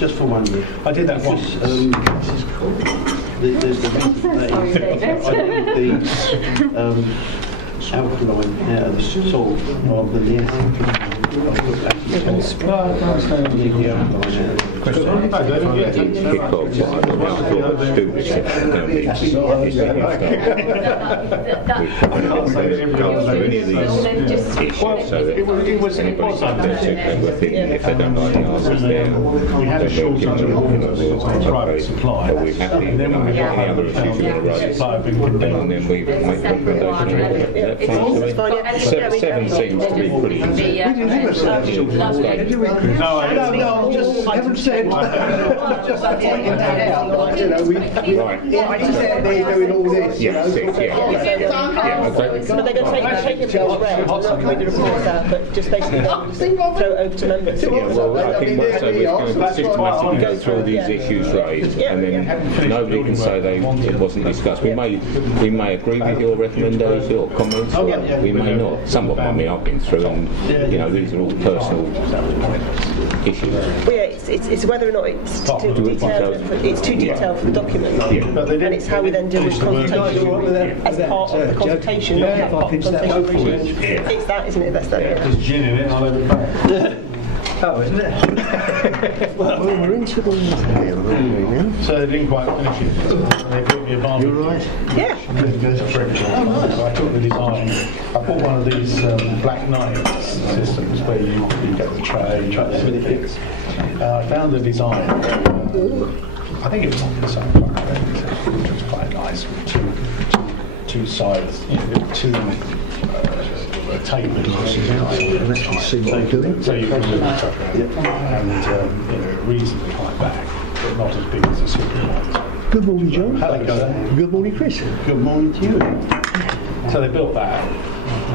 Just for 1 year. I did that once. There's the alkaline out of the salt rather than the acid. If they don't like the answers there, we had a short private supply, and then when we got any other issues with the road supply have been condemned, and then we make recommendations. Seven seems to be pretty. No, I haven't said. Just pointing that out. You know, we out there doing all this. Yeah. So they're going to take themselves round, not read the reports out, but just basically throw it over to members. Yeah, well, I think what so we're going to systematically go through all these issues raised, and then nobody can say it wasn't discussed. We may agree with your recommendation or comments, or we may not. Some of them, I mean, I've been through, and these are all personal issues. Well, yeah, it's whether or not it's too detailed. It's too detailed for the document, and it's how we then deal with consultation as part of the consultation, not part of the consultation. It's that, isn't it? That's that. there's gin in it, I'll have it back. Oh, isn't it? Well, we're into the here, aren't we now? So they didn't quite finish it. They built me a barn. You're right. Yeah. Oh, nice. So I took the design. I bought one of these Black Knight systems where you get the tray, everything. I found the design. I think it was on the same project. It was quite nice with two sides, two tables. I've actually seen what they're doing. So you can move the truck around and reasonably high back, but not as big as a super one. Good morning, John. Hello. Good morning, Chris. Good morning to you. So they built that,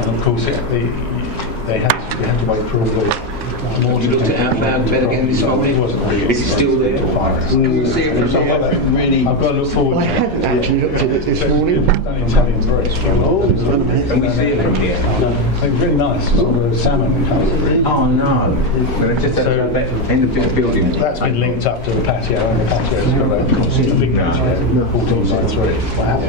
and of course they had to wait for all the. You looked at Outbound bed again this morning? It wasn't really. Is it still there? Can we see it from there? Really, I've got to look forward I to it. hadn't actually looked at it this morning. Done Italian bricks. Can we see it from here? They're really nice. Sort of salmon colour. Oh no. Well, it's just at the end of this building. That's been linked up to the patio, and the patio's got a big patio. 14 by 3. Wow.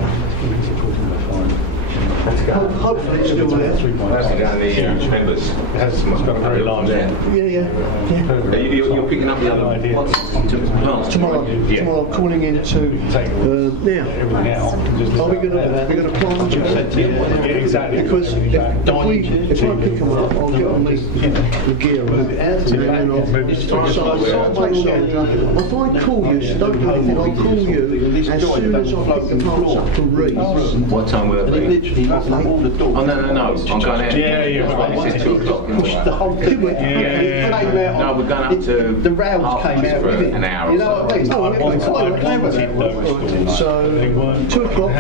Hopefully it's still there. That's the members. It's got a very large one. Yeah. You're picking up the other plants Tomorrow I'm calling in to now. Everything out. Are we going to plant it? Exactly. Because if I pick them up, I'll get on the gear and then I'll if I call you, so don't do anything, I'll call you as soon as I pick the parts up from Reed. What time will it be? literally all the doors. Oh no, I'm going out. Yeah. It's 2 o'clock. Push the whole thing. Yeah. No, we're going up to the rails came out for with it. an hour. You know what I mean? So 2 o'clock,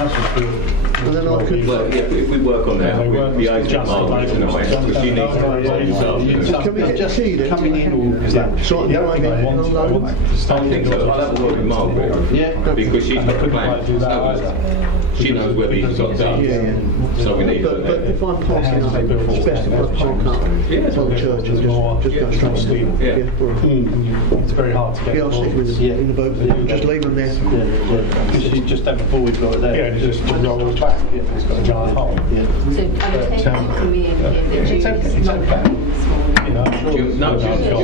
and then I could. Well, yeah, if we work on that, we'll be able to Just Margaret tonight, because she needs to Can we get just key then? coming in all So I The other thing I want to I think so. I'll have a word with Margaret. Yeah. Because she's got the plan. She knows whether he's got done. So we need her But there. if I'm passing up, it's best if I park up from the church and just go straight to It's very hard to get. I'll stick them in the boat. Just leave them there. Because you just have before we've got it there. Yeah, just rolls back. It's got a giant hole. Yeah. So I'm taking from me in here that June is not coming this morning. You know, I'm sure.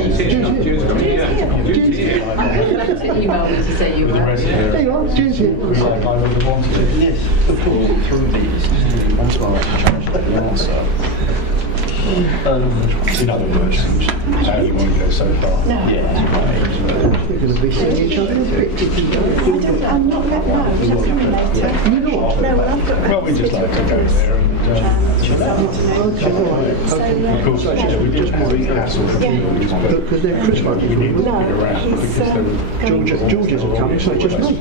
June's coming. Yeah. June's here. I would have to email me to say you were. There you are, June's here. Like I would have wanted it. Yes, of course. Through these. That's why I changed the answer. In other words, how do you want to go so far? No. Yeah. We're going to be seeing each other. I'm not right now. We're just coming later. No, well, I've got. Well, we just like to go there and. Of course, we just want to hassle for people. Because they're Christmas. George's are coming, so just wait.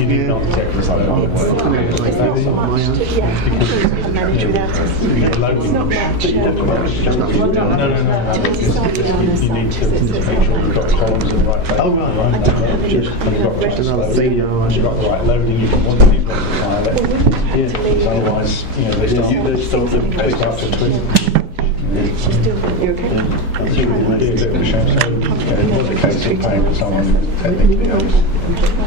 You need an architect for something like that. Manage without us. It's not much. No. You need to make sure you've got columns in the right place. Oh, right. You've got just another thing. You've got the right loading. You've got one of these ones to file it. Otherwise, they start to twist. You okay? I think it would be a bit of a shame. So it was a case of paying for someone technically else.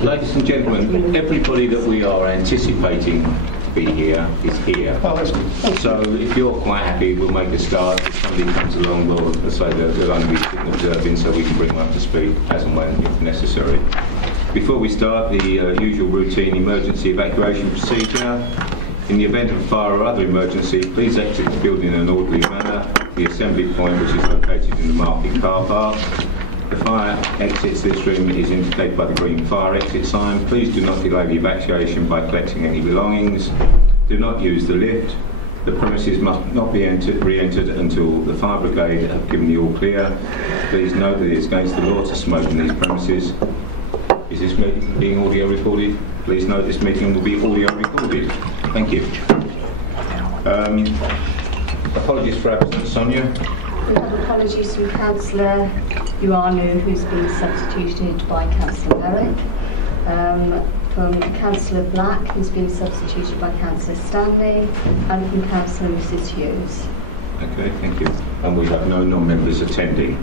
Ladies and gentlemen, everybody that we are anticipating to be here is here. Oh, that's good. So if you're quite happy, we'll make a start. If somebody comes along, we'll say that they'll only be sitting observing so we can bring them up to speed as and when if necessary. Before we start, the usual routine emergency evacuation procedure. In the event of fire or other emergency, please exit the building in an orderly manner. The assembly point, which is located in the market car park. The fire exits this room is indicated by the green fire exit sign. Please do not delay the evacuation by collecting any belongings. Do not use the lift. The premises must not be re-entered until the fire brigade have given the all clear. Please note that it is against the law to smoke in these premises. Is this meeting being audio recorded? Please note this meeting will be audio recorded. Thank you. Apologies for absence, Sonia. We have apologies from Councillor Ioannou, who's been substituted by Councillor Merrick, from Councillor Black, who's been substituted by Councillor Stanley, and from Councillor Mrs Hughes. Okay, thank you. And we have no non-members attending.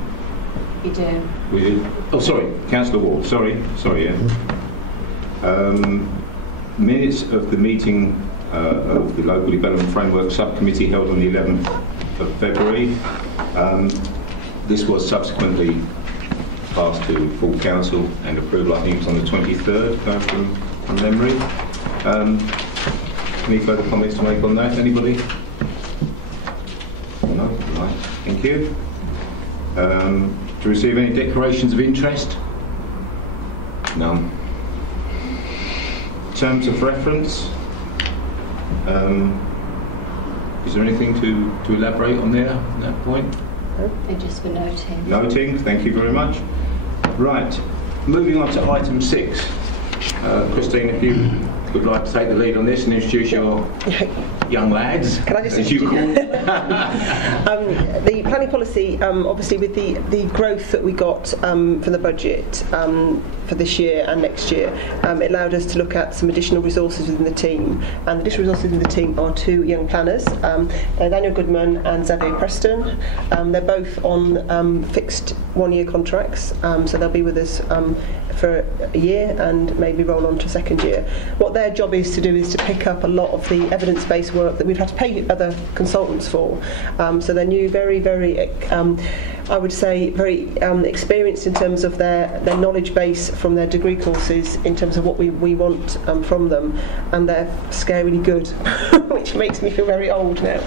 We do. We do? Oh, sorry, Councillor Ward. Sorry, yeah. Minutes of the meeting of the Local Development Framework Subcommittee held on the 11th of February. This was subsequently passed to full council and approval. I think it was on the 23rd, going from memory. Any further comments to make on that? Anybody? No? Right. Thank you. To receive any declarations of interest? None. Terms of reference? Is there anything to elaborate on there at that point? They're just for noting. Noting, thank you very much. Right, moving on to item 6. Christine, if you would like to take the lead on this and introduce your young lads, can I just as you call them. The planning policy, obviously with the growth that we got from the budget for this year and next year, it allowed us to look at some additional resources within the team. And the additional resources within the team are 2 young planners, Daniel Goodman and Xavier Preston. They're both on fixed 1-year contracts, so they'll be with us for a year and maybe roll on to a second year. What their job is to do is to pick up a lot of the evidence-based work that we've had to pay other consultants for. So they're new, very, very, I would say, very experienced in terms of their knowledge base from their degree courses in terms of what we want from them, and they're scarily good, which makes me feel very old now.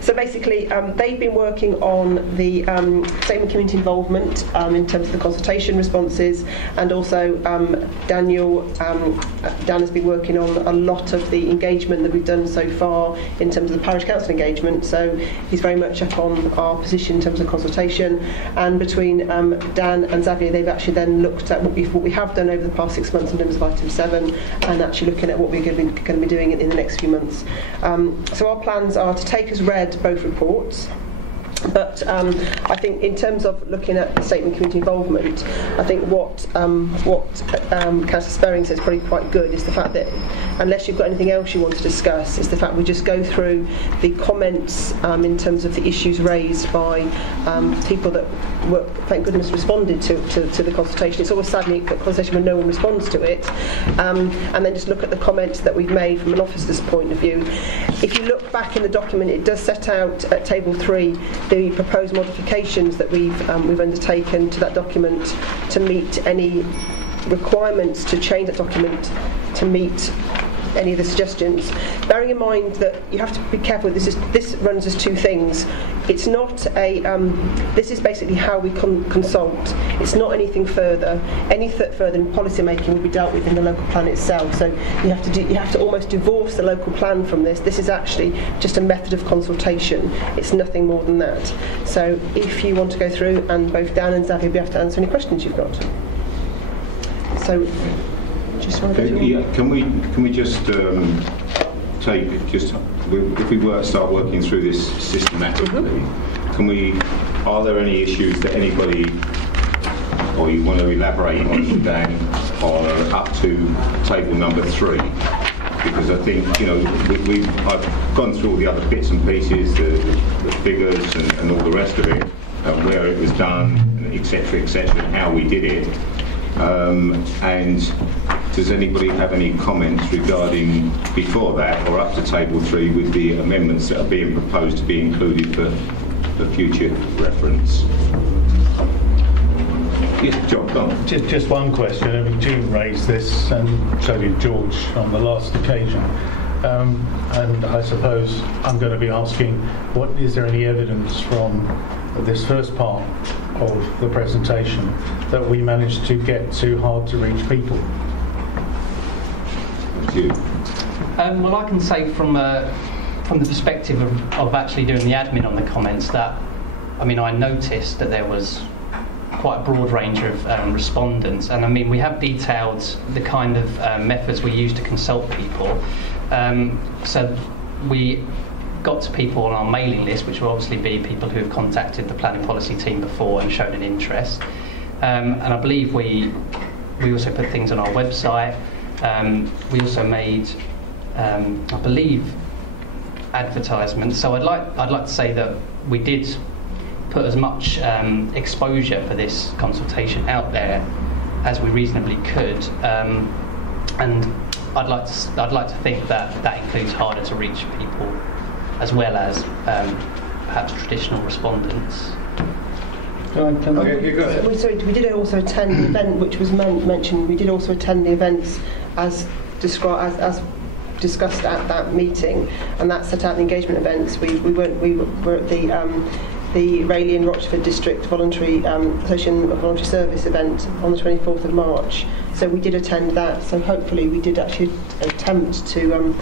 So basically, they've been working on the statement community involvement in terms of the consultation responses, and also Dan has been working on a lot of the engagement that we've done so far in terms of the parish council engagement, so he's very much up on our position in terms of consultation. And between Dan and Xavier, they've actually then looked at what we have done over the past 6 months in terms of item 7, and actually looking at what we're going to be doing in the next few months. So our plans are to take as read both reports. But I think in terms of looking at the statement community involvement, I think what Councillor Sperring says is probably quite good is the fact that unless you've got anything else you want to discuss, it's the fact we just go through the comments in terms of the issues raised by people that were, thank goodness, responded to the consultation. It's always sadly a consultation when no one responds to it, and then just look at the comments that we've made from an officer's point of view. If you look back in the document, it does set out at table 3 the proposed modifications that we've undertaken to that document to meet any requirements to change that document to meet any of the suggestions. Bearing in mind that you have to be careful, this runs as 2 things. It's not a, this is basically how we consult. It's not anything further. Any further in policy making will be dealt with in the local plan itself. So you have to almost divorce the local plan from this. This is actually just a method of consultation. It's nothing more than that. So if you want to go through, and both Dan and Xavier will be able to answer any questions you've got. So can we just if we start working through this systematically, are there any issues that anybody, or you want to elaborate on, Dan, or up to table number 3? because I think, you know, I've gone through all the other bits and pieces, the figures and all the rest of it, where it was done, etc., and how we did it. And does anybody have any comments regarding before that or up to table 3 with the amendments that are being proposed to be included for future reference? Yes, John, go on. Just one question. I mean, June raised this, and so did George on the last occasion. And I suppose I'm going to be asking, is there any evidence from this first part of the presentation that we managed to get to hard to reach people? Well, I can say from the perspective of actually doing the admin on the comments that, I mean, I noticed that there was quite a broad range of respondents, and I mean, we have detailed the kind of methods we use to consult people. So we got to people on our mailing list, which will obviously be people who have contacted the planning policy team before and shown an interest. And I believe we also put things on our website. We also made, I believe, advertisements. So I'd like to say that we did put as much exposure for this consultation out there as we reasonably could, and I'd like to think that that includes harder to reach people as well as perhaps traditional respondents. We did also attend the event which was mentioned. We did also attend the events as discussed at that meeting, and that set out the engagement events. We were at the Rayleigh and Rochford District Voluntary Association Voluntary Service event on the 24th of March. So we did attend that. So hopefully we did actually attempt to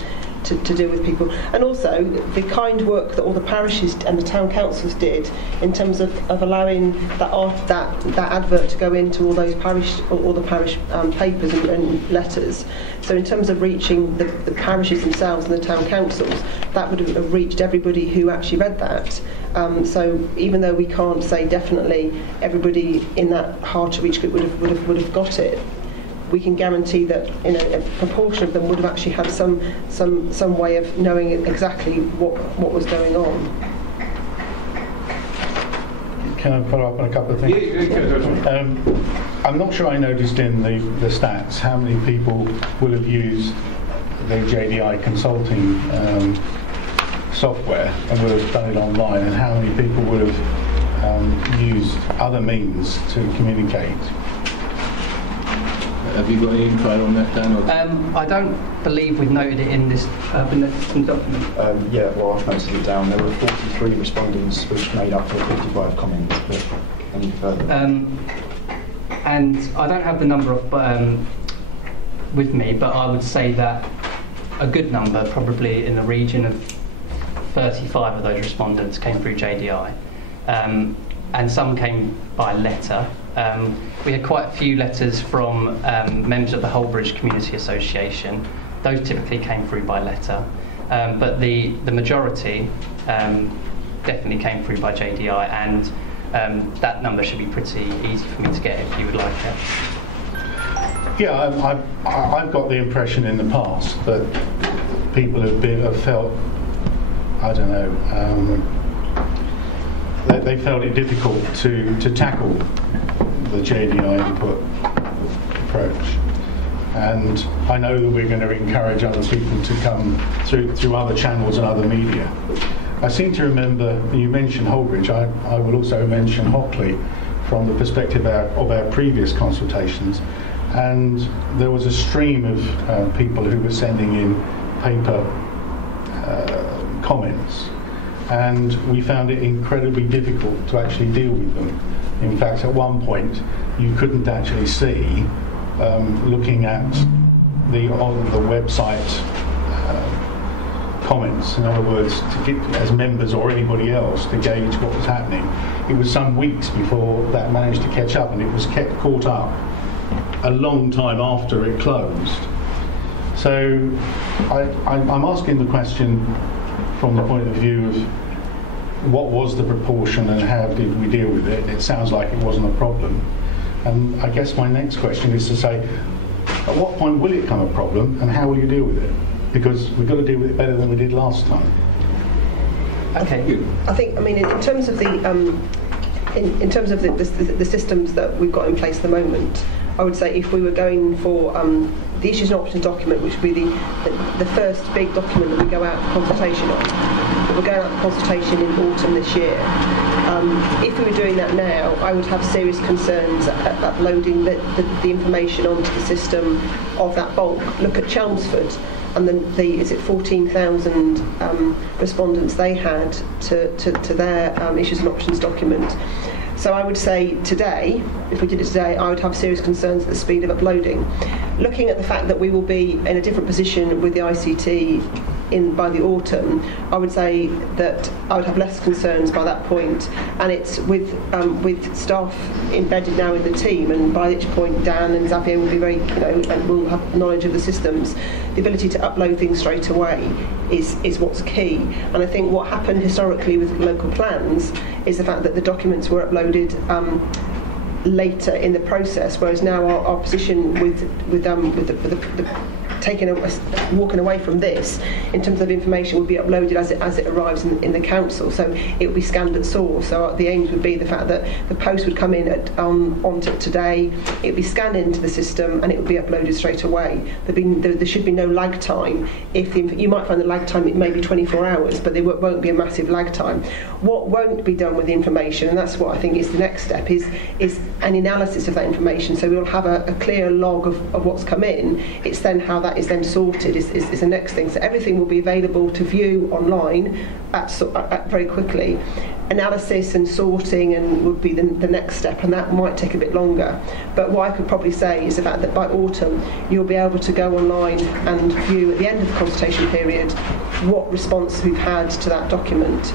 deal with people, and also the kind work that all the parishes and the town councils did in terms of allowing that advert to go into all the parish papers and letters. So in terms of reaching the parishes themselves and the town councils, that would have reached everybody who actually read that. So even though we can't say definitely everybody in that hard to reach group would have got it, we can guarantee that, you know, a proportion of them would have actually had some way of knowing exactly what was going on. Can I follow up on a couple of things? I'm not sure I noticed in the stats how many people will have used the JDI consulting software and will have done it online, and how many people will have used other means to communicate. Have you got any info on that, Dan? I don't believe we've noted it in this document. Yeah, well, I've noted it down. There were 43 respondents, which made up for 55 comments. But any further? And I don't have the number with me, but I would say that a good number, probably in the region of 35 of those respondents, came through JDI, and some came by letter. We had quite a few letters from members of the Holbridge Community Association. Those typically came through by letter, but the majority definitely came through by JDI, and that number should be pretty easy for me to get if you would like it. Yeah, I've got the impression in the past that people have felt, I don't know, they felt it difficult to tackle the JDI input approach. And I know that we're going to encourage other people to come through other channels and other media. I seem to remember, you mentioned Holbridge, I will also mention Hockley from the perspective of our previous consultations. And there was a stream of people who were sending in paper comments, and we found it incredibly difficult to actually deal with them. In fact, at one point, you couldn't actually see, looking at the website comments, in other words, to get, as members or anybody else, to gauge what was happening. It was some weeks before that managed to catch up, and it was caught up a long time after it closed. So I'm asking the question from the point of view of what was the proportion and how did we deal with it. It sounds like it wasn't a problem. And I guess my next question is to say, at what point will it become a problem and how will you deal with it? because we've got to deal with it better than we did last time. Okay. I think, I mean, in terms of the in terms of the systems that we've got in place at the moment, I would say if we were going for the issues and options document, which would be the first big document that we go out for consultation on, we're going out for consultation in autumn this year. If we were doing that now, I would have serious concerns at uploading the information onto the system of that bulk. Look at Chelmsford and is it 14,000 respondents they had to their issues and options document. So I would say today, if we did it today, I would have serious concerns at the speed of uploading. Looking at the fact that we will be in a different position with the ICT by the autumn, I would say that I would have less concerns by that point. And it's with staff embedded now in the team, and by which point Dan and Xavier will be very, and will have knowledge of the systems. The ability to upload things straight away is what's key. And I think what happened historically with local plans is the fact that the documents were uploaded later in the process, whereas now our position with walking away from this in terms of information will be uploaded as it arrives in the council, so it will be scanned at source. So the aims would be the fact that the post would come in onto today, it would be scanned into the system and it would be uploaded straight away. There should be no lag time. You might find the lag time, it may be 24 hours, but there won't be a massive lag time. What won't be done with the information, and that's what I think is the next step, is an analysis of that information. So we'll have a clear log of what's come in. It's then how that is then sorted is the next thing. So everything will be available to view online very quickly. Analysis and sorting would be the next step, and that might take a bit longer. But what I could probably say is the fact that by autumn you'll be able to go online and view at the end of the consultation period what response we've had to that document.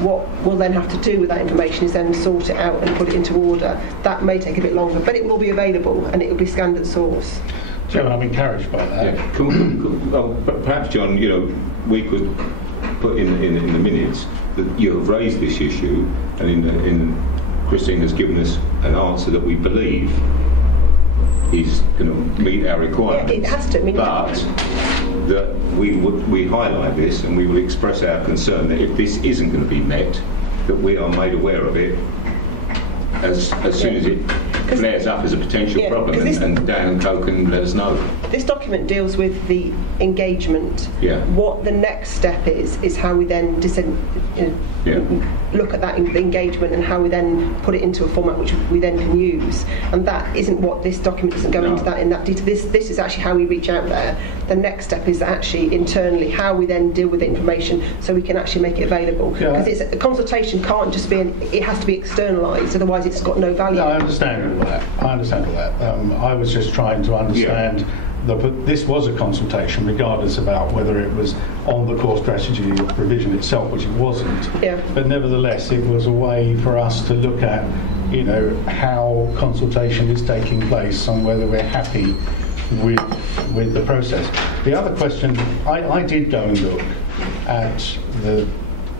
What we'll then have to do with that information is then sort it out and put it into order. That may take a bit longer, but it will be available and it will be scanned at source. Chairman, I'm encouraged by that. Yeah. Perhaps, John, we could put in the minutes that you have raised this issue, and Christine has given us an answer that we believe is going to meet our requirements. Yeah, it has to. But that we highlight this and we will express our concern that if this isn't going to be met, that we are made aware of it as soon as it flares up as a potential problem, and Dan and Co can let us know. This document deals with the engagement. Yeah. What the next step is how we then look at that engagement and how we then put it into a format which we then can use. And that isn't what this document doesn't go into that in that detail. This is actually how we reach out there. The next step is actually internally how we then deal with the information so we can actually make it available. Because a consultation can't just be it has to be externalised, otherwise it's got no value. No, I understand all that. I was just trying to understand that this was a consultation, regardless about whether it was on the core strategy revision itself, which it wasn't. Yeah. But nevertheless, it was a way for us to look at, how consultation is taking place and whether we're happy with the process. The other question, I did go and look at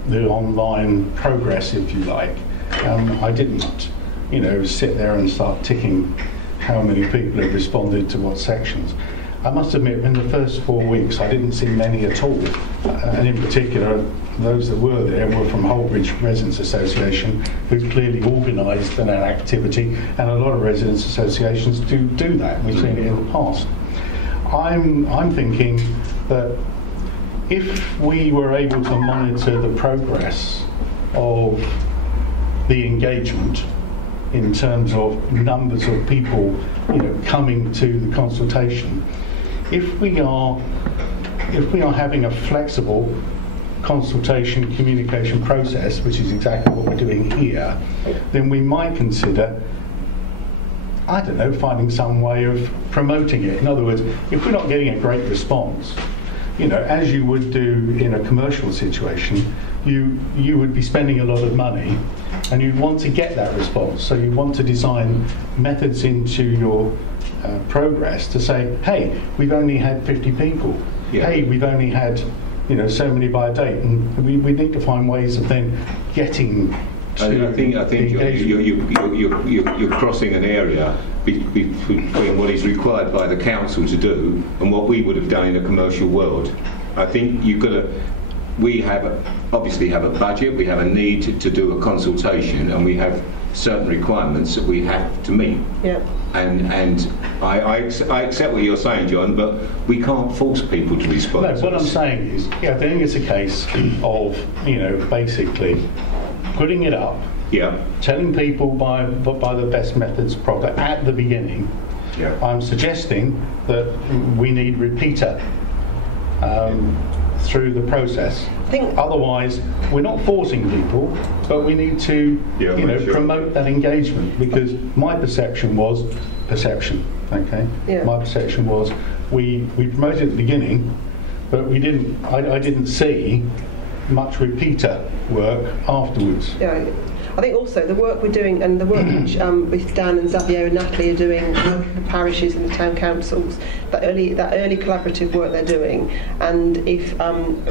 the online progress, if you like. I didn't, sit there and start ticking how many people have responded to what sections. I must admit, in the first 4 weeks, I didn't see many at all. And in particular, those that were there were from Holbridge Residents Association, who's clearly organised an activity, and a lot of residents associations do that. We've seen it in the past. I'm thinking that if we were able to monitor the progress of the engagement in terms of numbers of people, coming to the consultation, if we are having a flexible consultation communication process, which is exactly what we're doing here, then we might consider, finding some way of promoting it. In other words, if we're not getting a great response, as you would do in a commercial situation, you would be spending a lot of money and you'd want to get that response. So you want to design methods into your progress to say, hey, we've only had 50 people. Yeah. Hey, we've only had so many by a date. And we need to find ways of then getting I think you're crossing an area between what is required by the council to do and what we would have done in a commercial world. I think you've got to. We obviously have a budget. We have a need to do a consultation, and we have certain requirements that we have to meet. Yeah. And I accept what you're saying, John, but we can't force people to respond. No, what I'm saying is, I think it's a case of, basically putting it up, telling people by the best methods product at the beginning. Yeah. I'm suggesting that we need repeater through the process. Otherwise, we're not forcing people, but we need to, promote that engagement, because my perception was okay. Yeah. My perception was we promoted at the beginning, but we didn't. I didn't see much repeater work afterwards. Yeah. I think also the work we're doing, and the work which with Dan and Xavier and Natalie are doing with the parishes and the town councils, that early collaborative work they're doing, and if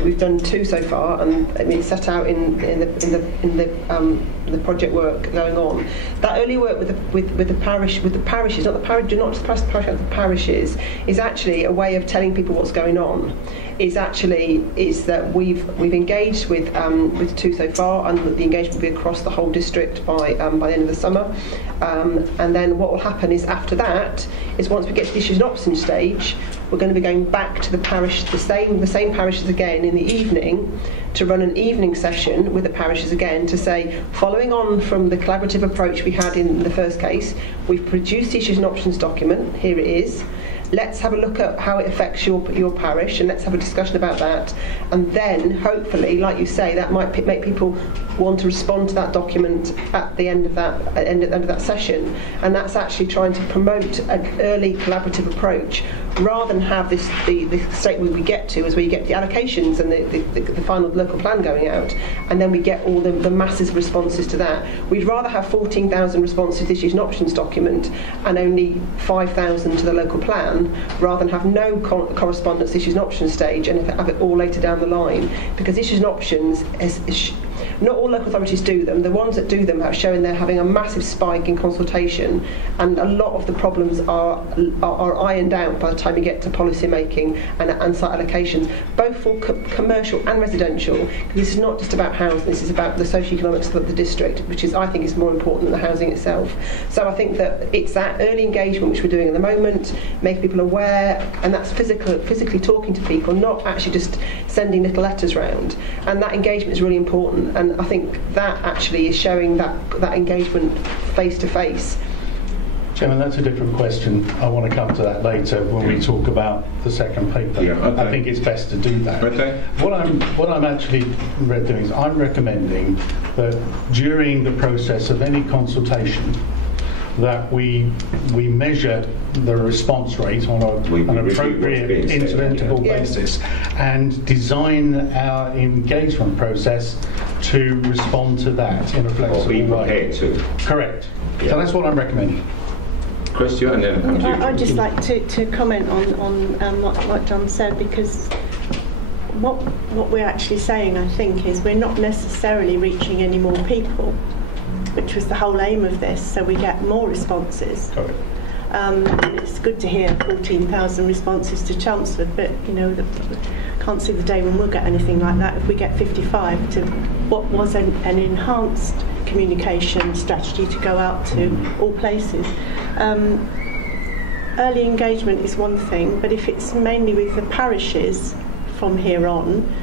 we've done 2 so far, and I mean it's set out in the project work going on. That early work with the parishes, not the parish, do not just pass the parish out the parishes, is actually a way of telling people what's going on. Is that we've engaged with 2 so far, and the engagement will be across the whole district by the end of the summer. And then what will happen is after that is once we get to the issues and options stage, we're going to be going back to the parish, the same parishes again in the evening, to run an evening session with the parishes again to say, following on from the collaborative approach we had in the first case, we've produced the issues and options document. Here it is. Let's have a look at how it affects your parish, and let's have a discussion about that. And then, hopefully, like you say, that might make people want to respond to that document at the end of that session. And that's actually trying to promote an early collaborative approach, rather than have the state we get to is where you get the allocations and the final local plan going out, and then we get all the massive responses to that. We'd rather have 14,000 responses to the issues and options document and only 5,000 to the local plan, rather than have no correspondence issues and options stage and have it all later down the line. Because issues and options not all local authorities do them. The ones that do them have shown they're having a massive spike in consultation, and a lot of the problems are ironed out by the time you get to policy making and site allocations, both for commercial and residential. Because this is not just about housing, this is about the socio-economics of the district, which I think is more important than the housing itself. So I think that it's that early engagement which we're doing at the moment, making people aware, and that's physically talking to people, not actually just sending little letters round. And that engagement is really important, and I think that actually is showing that engagement face to face. Chairman, that's a different question. I want to come to that later when we talk about the second paper. Yeah, okay. I think it's best to do that. Okay. What I'm actually doing is I'm recommending that during the process of any consultation, that we measure the response rate on an appropriate interventable basis, and design our engagement process to respond to that in a flexible way. Be prepared to. Correct. Yeah. So that's what I'm recommending. Christian, and then come to you. I'd just like to comment on what John said, because what we're actually saying, I think, is we're not necessarily reaching any more people, which was the whole aim of this, so we get more responses. It's good to hear 14,000 responses to Chelmsford, but can't see the day when we'll get anything like that if we get 55 to what was an enhanced communication strategy to go out to all places. Early engagement is one thing, but if it's mainly with the parishes from here on,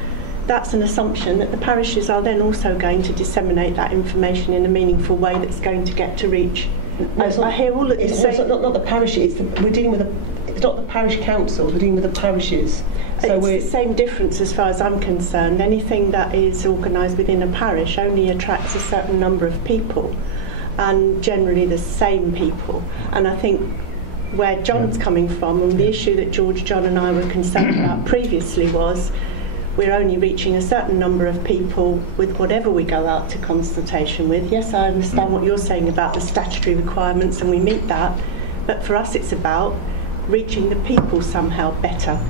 that's an assumption that the parishes are then also going to disseminate that information in a meaningful way that's going to get to reach. I hear all that you say. It's not the parishes. We're dealing with it's not the parish councils. We're dealing with the parishes. So it's the same difference as far as I'm concerned. Anything that is organised within a parish only attracts a certain number of people, and generally the same people. And I think where John's coming from, and the issue that George, John and I were concerned about previously was, we're only reaching a certain number of people with whatever we go out to consultation with. Yes, I understand what you're saying about the statutory requirements, and we meet that, but for us it's about reaching the people somehow better.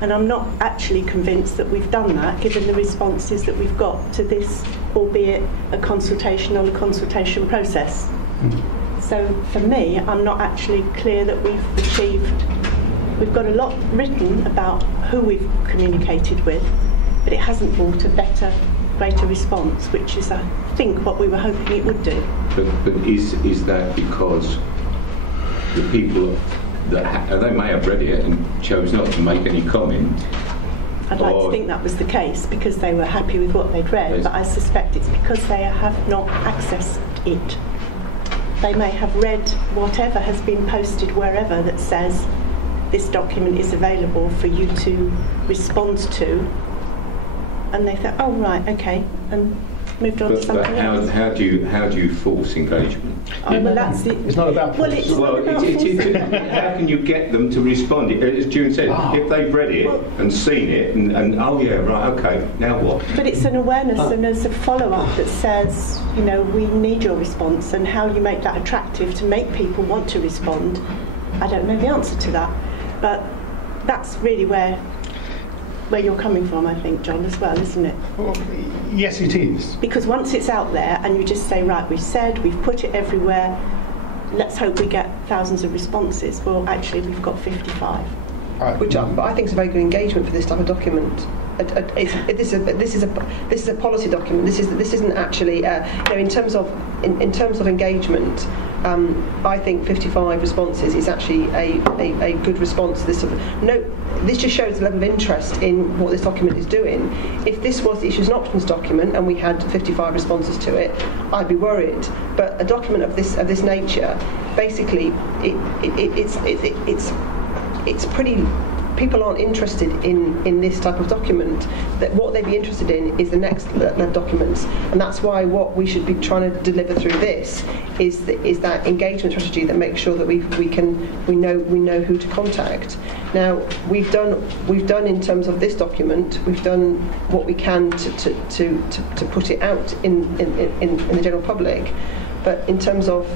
And I'm not actually convinced that we've done that, given the responses that we've got to this, albeit a consultation on a consultation process. So for me, I'm not actually clear that we've got a lot written about who we've communicated with, but it hasn't brought a better, greater response, which is, I think, what we were hoping it would do. But is that because the people that they may have read it and chose not to make any comment? I'd like to think that was the case, because they were happy with what they'd read, but I suspect it's because they have not accessed it. They may have read whatever has been posted wherever that says this document is available for you to respond to, and they thought, oh right, okay, and moved on to something else. How do you force engagement? Well, that's it. It's not about well, it's not about how can you get them to respond? As June said, if they've read it and seen it, and oh yeah, right, okay, now what? But it's an awareness and there's a follow-up that says, you know, we need your response, and how you make that attractive to make people want to respond. I don't know the answer to that, but that's really where you're coming from, I think, John, as well, isn't it? Well, yes, it is. Because once it's out there and you just say, right, we've put it everywhere, let's hope we get thousands of responses. Well, actually, we've got 55. Which I think is a very good engagement for this type of document. This is a policy document. This isn't actually in terms of engagement. I think 55 responses is actually a good response to this. This just shows the level of interest in what this document is doing. If this was the issues and options document and we had 55 responses to it, I'd be worried. But a document of this nature, basically, it's pretty. People aren't interested in this type of document. That what they'd be interested in is the next level of documents, and that's why what we should be trying to deliver through this is that engagement strategy that makes sure that we know who to contact. Now we've done in terms of this document, we've done what we can to put it out in the general public, but in terms of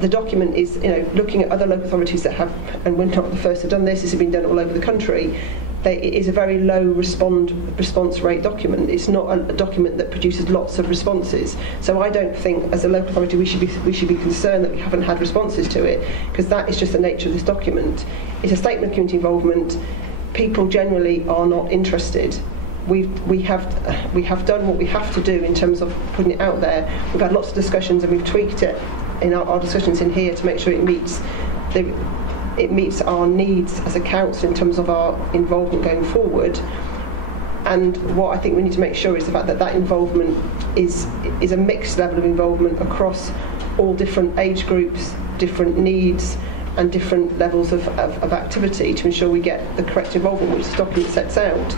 the document is, looking at other local authorities that have, and we're not the first to have done this. This has been done all over the country. It is a very low response rate document. It's not a document that produces lots of responses. So I don't think, as a local authority, we should be concerned that we haven't had responses to it, because that is just the nature of this document. It's a statement of community involvement. People generally are not interested. We have done what we have to do in terms of putting it out there. We've had lots of discussions and we've tweaked it in our discussions in here to make sure it meets our needs as a council in terms of our involvement going forward. And what I think we need to make sure is the fact that involvement is a mixed level of involvement across all different age groups, different needs, and different levels of activity to ensure we get the correct involvement which the document sets out.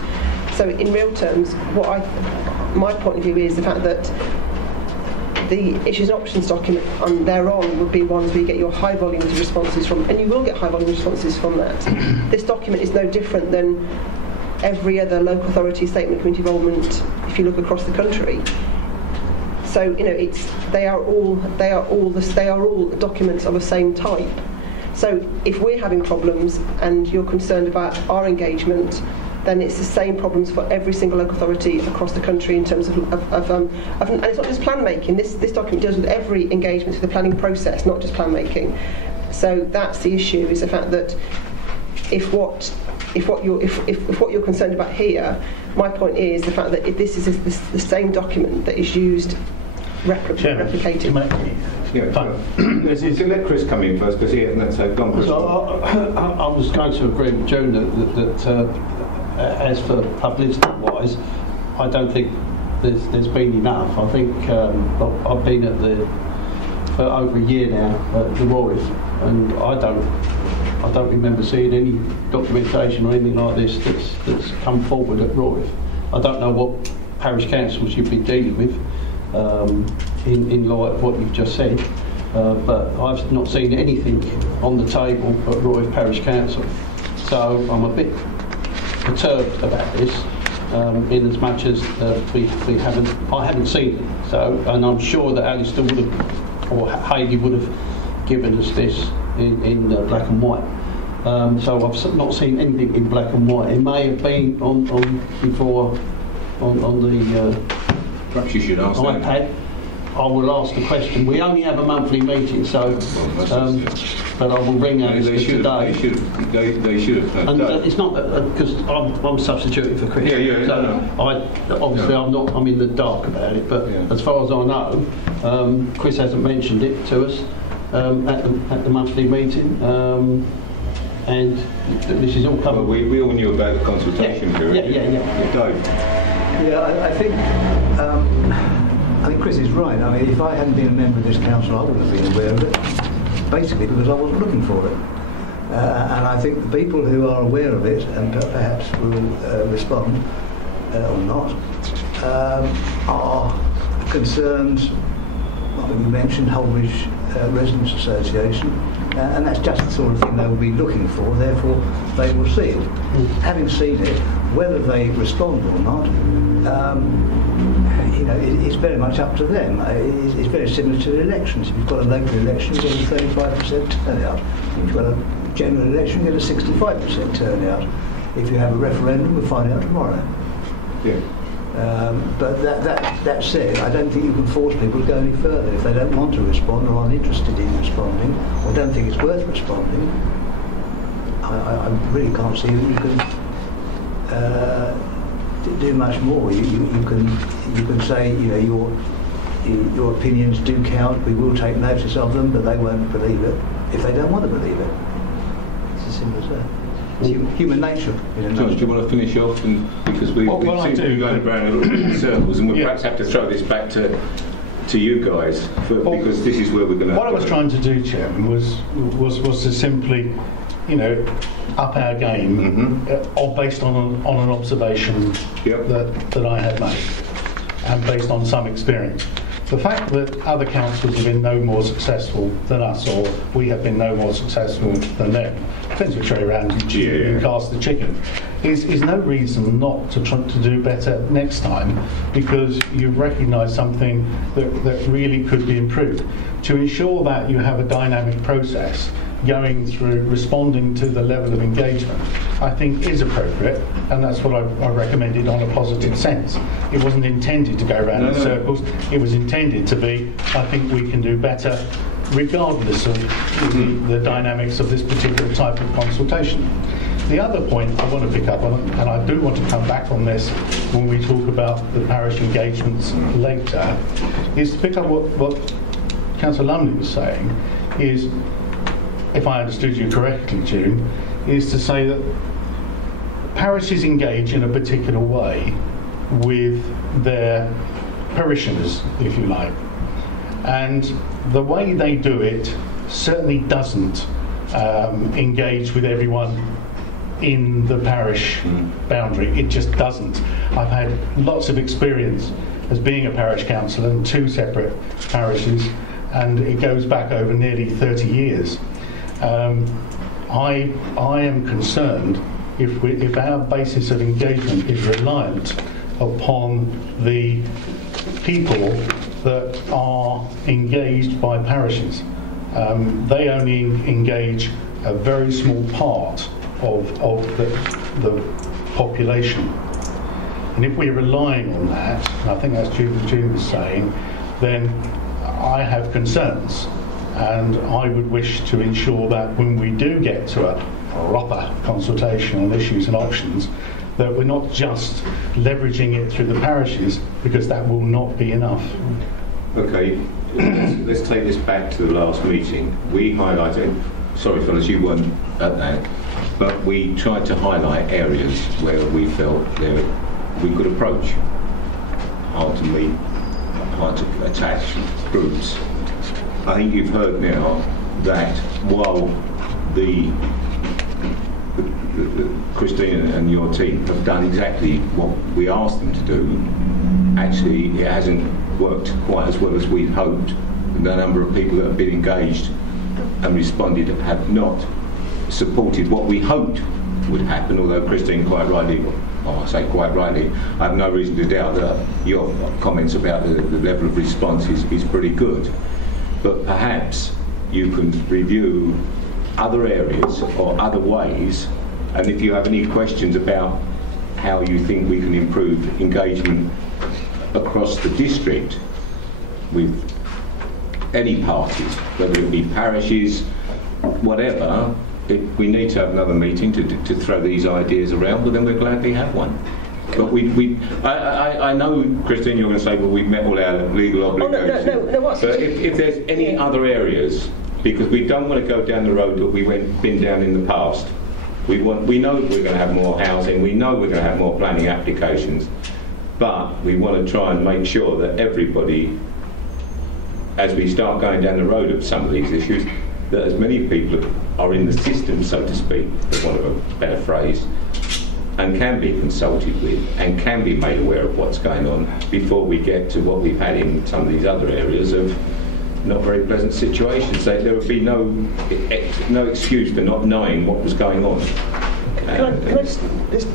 So in real terms, my point of view is the fact that the issues and options document thereon would be ones where you get your high volumes of responses from, and you will get high volume responses from that. This document is no different than every other local authority statement of community involvement if you look across the country. So they are all documents of the same type. So if we're having problems and you're concerned about our engagement, then it's the same problems for every single local authority across the country in terms of and it's not just plan making. This document deals with every engagement through the planning process, not just plan making. So that's the issue: is the fact that if what you're concerned about here, my point is the fact that if this is the same document that is used replicated. So let Chris come in first, because he hasn't said gone. I was going to agree with Joan that as for publicity-wise, I don't think there's been enough. I think I've been for over a year now at the Royal, and I don't remember seeing any documentation or anything like this that's come forward at Royal. I don't know what parish councils you've been dealing with in light of what you've just said, but I've not seen anything on the table at Royal Parish Council. So I'm a bit perturbed about this, in as much as I haven't seen it. So, and I'm sure that Alistair would have, or Hayley would have given us this in black and white. So I've not seen anything in black and white. It may have been on before on the perhaps you should ask iPad. them. I will ask the question. We only have a monthly meeting, so but I will ring out today. They should have. And it's not because I'm substituting for Chris. Obviously I'm in the dark about it. But as far as I know, Chris hasn't mentioned it to us at the monthly meeting. And this is all covered. Well, we all knew about the consultation period. Yeah, I think Chris is right. I mean, if I hadn't been a member of this council, I wouldn't have been aware of it, basically because I wasn't looking for it. And I think the people who are aware of it and perhaps will respond or not are concerned. I think you mentioned Holbridge Residents Association, and that's just the sort of thing they will be looking for. Therefore, they will see it. Having seen it, whether they respond or not, it's very much up to them. It's very similar to elections. If you've got a local election, you get a 35% turnout. If you've got a general election, you get a 65% turnout. If you have a referendum, we'll find out tomorrow. Yeah. But that said, I don't think you can force people to go any further. If they don't want to respond or aren't interested in responding or don't think it's worth responding, I really can't see that you can do much more. You can say, your opinions do count. We will take notice of them, but they won't believe it if they don't want to believe it. It's as simple as that. It's human nature. George, do you want to finish off? Because we seem to be going around a little bit in circles, and we'll perhaps have to throw this back to you guys, because this is where we're going to. What I was trying to do, Chairman, was to simply, up our game, based on an observation that I had made, and based on some experience. The fact that other councils have been no more successful than us, or we have been no more successful than them, depends which way around you cast the chicken, is no reason not to try to do better next time, because you recognise something that really could be improved. To ensure that you have a dynamic process going through responding to the level of engagement, I think is appropriate, and that's what I recommended on a positive sense. It wasn't intended to go around in circles. It was intended to be, I think we can do better regardless of the dynamics of this particular type of consultation. The other point I want to pick up on, and I do want to come back on this when we talk about the parish engagements later, is to pick up what Councillor Lumley was saying, is, if I understood you correctly, June, is to say that parishes engage in a particular way with their parishioners, if you like. And the way they do it certainly doesn't engage with everyone in the parish boundary. It just doesn't. I've had lots of experience as being a parish councillor in 2 separate parishes, and it goes back over nearly 30 years. I am concerned if our basis of engagement is reliant upon the people that are engaged by parishes. They only engage a very small part of the population. And if we're relying on that, and I think that's what June was saying, then I have concerns. And I would wish to ensure that when we do get to a proper consultation on issues and options, that we're not just leveraging it through the parishes, because that will not be enough. Okay, let's take this back to the last meeting. We highlighted, sorry fellas, you weren't at that, but we tried to highlight areas where we felt we could approach hard to meet, hard to attach groups. I think you've heard now that while the Christina and your team have done exactly what we asked them to do, actually it hasn't worked quite as well as we'd hoped. The number of people that have been engaged and responded have not supported what we hoped would happen, although Christine quite rightly, I say quite rightly, I have no reason to doubt that your comments about the level of response is pretty good. But perhaps you can review other areas or other ways, and if you have any questions about how you think we can improve engagement across the district with any parties, whether it be parishes, whatever, if we need to have another meeting to throw these ideas around, well then we'll gladly have one. But I know, Christine, you're going to say, well, we've met all our legal obligations. No, but if there's any other areas, because we don't want to go down the road that we've been down in the past. We know we're going to have more housing, we know we're going to have more planning applications, but we want to try and make sure that everybody, as we start going down the road of some of these issues, that as many people are in the system, so to speak, for want of a better phrase, and can be consulted with and can be made aware of what's going on before we get to what we've had in some of these other areas of not very pleasant situations. So there would be no excuse for not knowing what was going on. Can I just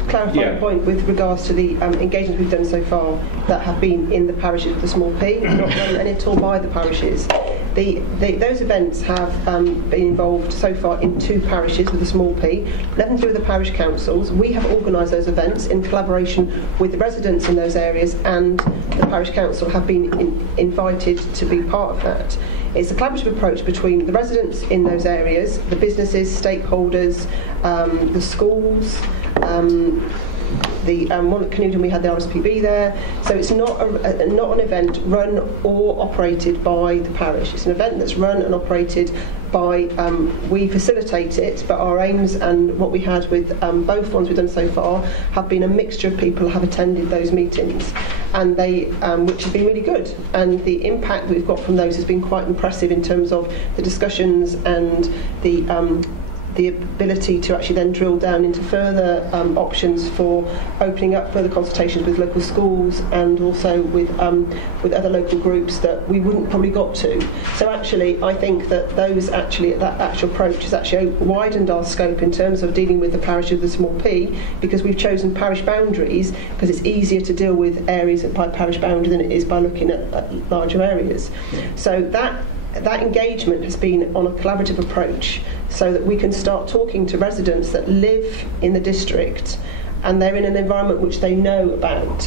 clarify a point with regards to the engagements we've done so far that have been in the parishes with the small p, not done any at all by the parishes. Those events have been involved so far in 2 parishes with a small p, nothing to do with the parish councils. We have organised those events in collaboration with the residents in those areas, and the parish council have been invited to be part of that. It's a collaborative approach between the residents in those areas, the businesses, stakeholders, the schools, the one at Canewdon we had the RSPB there, so it's not an event run or operated by the parish. It's an event that's run and operated by, we facilitate it, but our aims and what we had with both ones we've done so far have been a mixture of people who have attended those meetings, and they, which has been really good, and the impact we've got from those has been quite impressive in terms of the discussions and the ability to actually then drill down into further options for opening up further consultations with local schools and also with other local groups that we wouldn't probably got to. So actually, I think that that actual approach has actually widened our scope in terms of dealing with the parish of the small p, because we've chosen parish boundaries because it's easier to deal with areas by parish boundary than it is by looking at larger areas. So that engagement has been on a collaborative approach so that we can start talking to residents that live in the district and they're in an environment which they know about,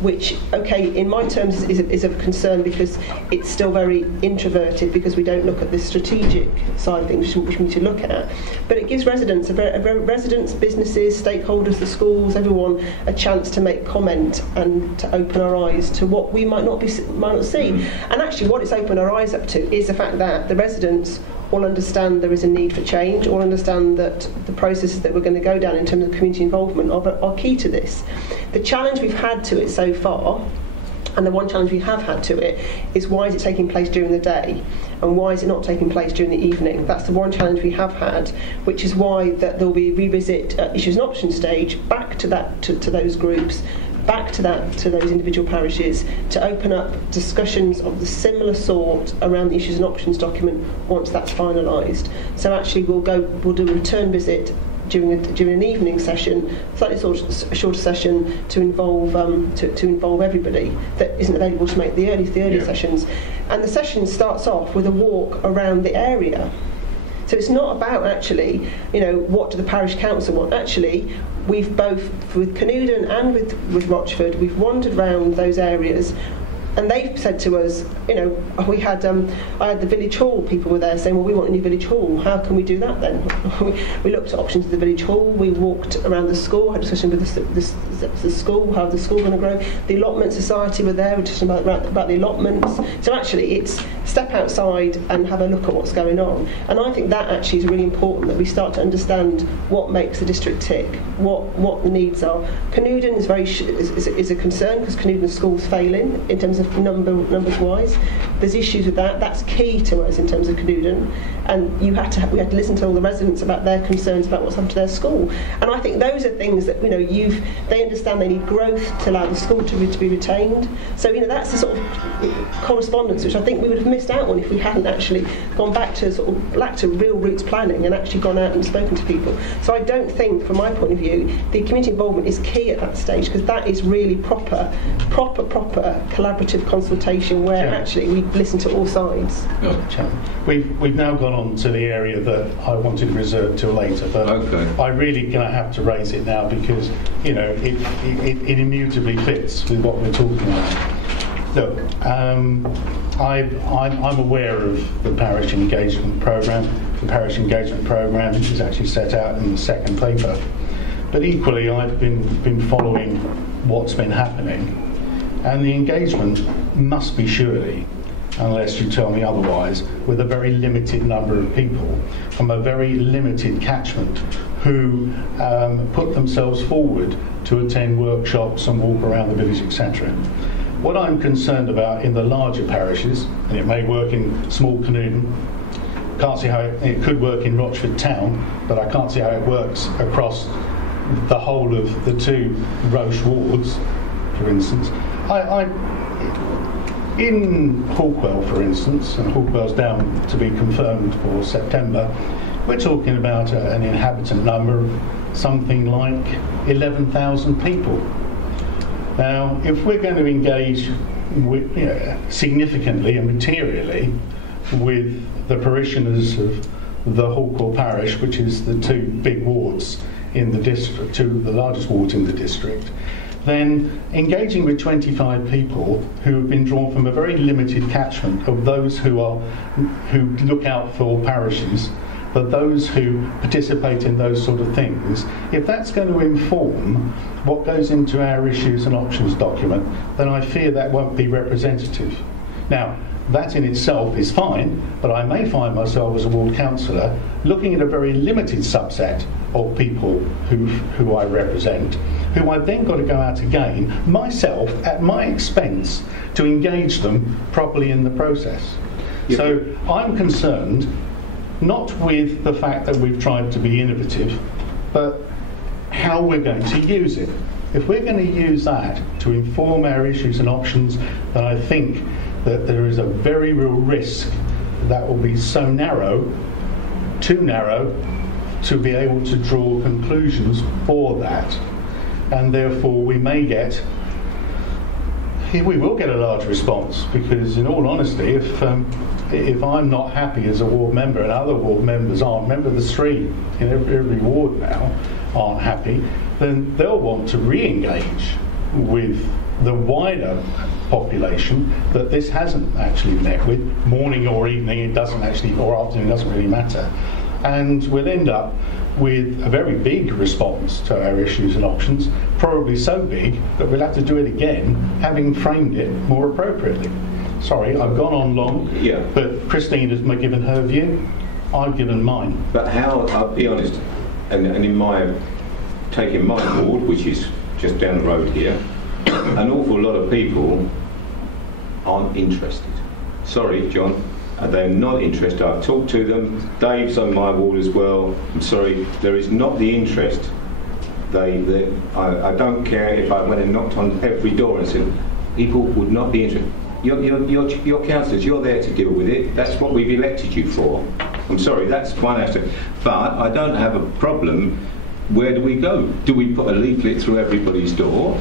which, okay, in my terms is of concern because it's still very introverted because we don't look at the strategic side of things which we need to look at. But it gives residents, businesses, stakeholders, the schools, everyone a chance to make comment and to open our eyes to what we might not see. And actually what it's opened our eyes up to is the fact that the residents all understand there is a need for change, all understand that the processes that we're going to go down in terms of community involvement are key to this. The challenge we've had to it so far, and the one challenge we have had to it, is why is it taking place during the day and why is it not taking place during the evening? That's the one challenge we have had, which is why that there'll be a revisit at issues and options stage back to that to those groups, back to those individual parishes, to open up discussions of the similar sort around the issues and options document once that's finalised. So actually we'll do a return visit during an evening session, slightly shorter session to involve everybody that isn't available to make the early sessions. And the session starts off with a walk around the area. So it's not about actually, what do the parish council want? Actually, we've both, with Canewdon and with Rochford, we've wandered around those areas, and they've said to us, we had, I had the village hall, people were there saying, well, we want a new village hall, how can we do that then? We looked at options of the village hall, we walked around the school, had a discussion with the school, how the school going to grow, the allotment society were there, we were talking about the allotments. So actually it's step outside and have a look at what's going on. And I think that actually is really important, that we start to understand what makes the district tick, what the needs are. Canewdon is a concern because Canewdon school's failing in terms of numbers wise. There's issues with that. That's key to us in terms of Canewdon, and we had to listen to all the residents about their concerns about what's happened to their school. And I think those are things that they understand they need growth to allow the school to be retained. So that's the sort of correspondence which I think we would have missed missed out on if we hadn't actually gone back to real roots planning and actually gone out and spoken to people. So I don't think, from my point of view, the community involvement is key at that stage, because that is really proper collaborative consultation where actually we listen to all sides. We've now gone on to the area that I wanted to reserve till later, but I'm really going to have to raise it now because it immutably fits with what we're talking about. Look, I'm aware of the parish engagement programme. The parish engagement programme is actually set out in the second paper. But equally, I've been following what's been happening. And the engagement must be surely, unless you tell me otherwise, with a very limited number of people from a very limited catchment who put themselves forward to attend workshops and walk around the village, etc. What I'm concerned about in the larger parishes, and it may work in Small Canooden, can't see how it could work in Rochford Town, but I can't see how it works across the whole of the 2 Roche wards, for instance. In Hawkwell, for instance, and Hawkwell's down to be confirmed for September, we're talking about an inhabitant number of something like 11,000 people. Now, if we're going to engage significantly and materially with the parishioners of the Hawkwell parish, which is the 2 big wards in the district, 2 of the largest wards in the district, then engaging with 25 people who have been drawn from a very limited catchment of those who look out for parishes, but those who participate in those sort of things, if that's going to inform what goes into our issues and options document, then I fear that won't be representative. Now, that in itself is fine, but I may find myself as a ward councillor looking at a very limited subset of people who I represent, who I've then got to go out again, myself, at my expense, to engage them properly in the process. Yeah. So I'm concerned not with the fact that we've tried to be innovative, but how we're going to use it. If we're going to use that to inform our issues and options, then I think that there is a very real risk that will be so narrow, too narrow, to be able to draw conclusions for that. And therefore we will get a large response, because in all honesty, if I'm not happy as a ward member and other ward members aren't, remember the 3 in every ward now aren't happy, then they'll want to re-engage with the wider population that this hasn't actually met with, morning or evening, it doesn't actually, or afternoon, it doesn't really matter. And we'll end up with a very big response to our issues and options, probably so big that we'll have to do it again, having framed it more appropriately. Sorry, I've gone on long, but Christine has given her view, I've given mine. But how, I'll be honest, and in taking my ward, which is just down the road here, an awful lot of people aren't interested. Sorry, John, they're not interested. I've talked to them. Dave's on my ward as well. I'm sorry, there is not the interest. I don't care if I went and knocked on every door and said, people would not be interested. You're councillors, you're there to deal with it. That's what we've elected you for. I'm sorry, that's one aspect. But I don't have a problem. Where do we go? Do we put a leaflet through everybody's door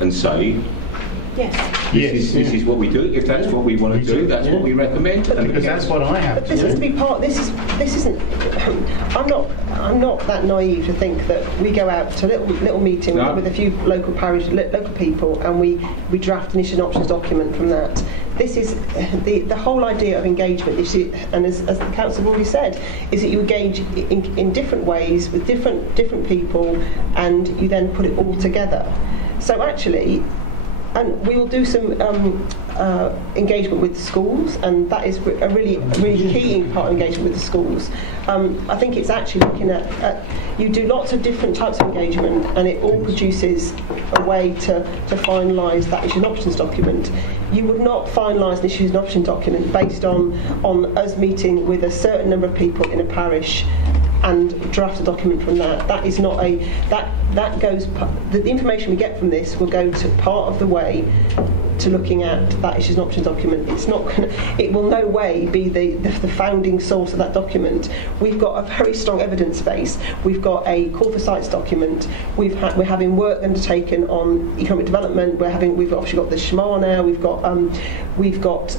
and say, this is what we do? If that's what we want to do, that's what we recommend. Because that's what I have to do. This is a big part. This isn't. I'm not that naive to think that we go out to a little meeting with a few local people, and we draft an issue and options document from that. This is the whole idea of engagement. And as the council have already said, is that you engage in different ways with different people, and you then put it all together. So actually. And we will do some engagement with the schools, and that is a really key part of engagement with the schools. I think it's actually looking at you do lots of different types of engagement, and it all produces a way to finalise that issues and options document. You would not finalise an issues and options document based on us meeting with a certain number of people in a parish and draft a document from that. That is not that goes. The information we get from this will go to part of the way to looking at that issues and options document. It's not gonna, it will no way be the founding source of that document. We've got a very strong evidence base. We've got a call for sites document. We're having work undertaken on economic development. We've obviously got the SHMA now. We've got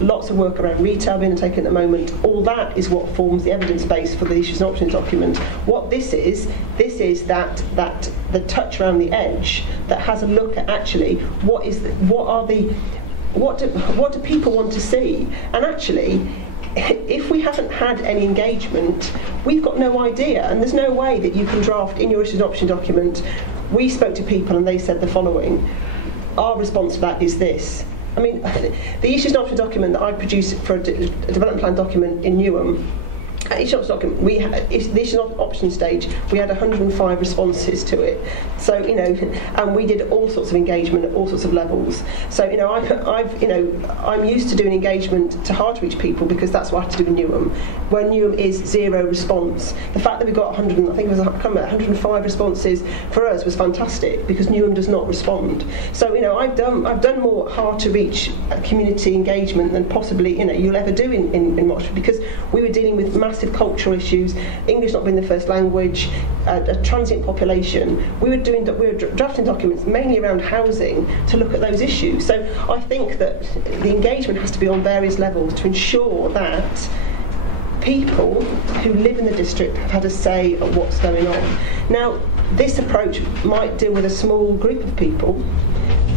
lots of work around retail being undertaken at the moment. All that is what forms the evidence base for the issues and options document. What this is that the touch around the edge that has a look at actually what do people want to see, and actually if we haven't had any engagement, we've got no idea, and there's no way that you can draft in your issues and options document. We spoke to people and they said the following: our response to that is this. I mean, the issues and options document that I produced for a development plan document in Newham, each document, the issues and options stage, we had 105 responses to it. So, you know, and we did all sorts of engagement at all sorts of levels. So, you know, I'm used to doing engagement to hard to reach people because that's what I have to do in Newham. Where Newham is 0 response. The fact that we got 105 responses for us was fantastic because Newham does not respond. So, you know, I've done more hard to reach community engagement than possibly, you know, you'll ever do in Oxford, because we were dealing with massive cultural issues, English not being the first language, a transient population. We were drafting documents mainly around housing to look at those issues. So I think that the engagement has to be on various levels to ensure that people who live in the district have had a say at what's going on. Now, this approach might deal with a small group of people.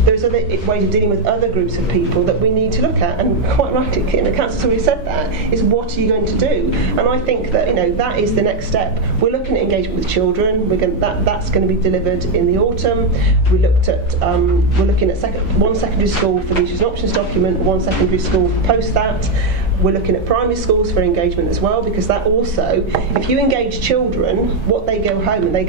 There's other ways of dealing with other groups of people that we need to look at, and quite rightly, and the council's already said that, is what are you going to do? And I think that, you know, that is the next step. We're looking at engagement with children. That's going to be delivered in the autumn. We're looking at one secondary school for the issues and options document, one secondary school post that. We're looking at primary schools for engagement as well, because that also, if you engage children, what they go home and they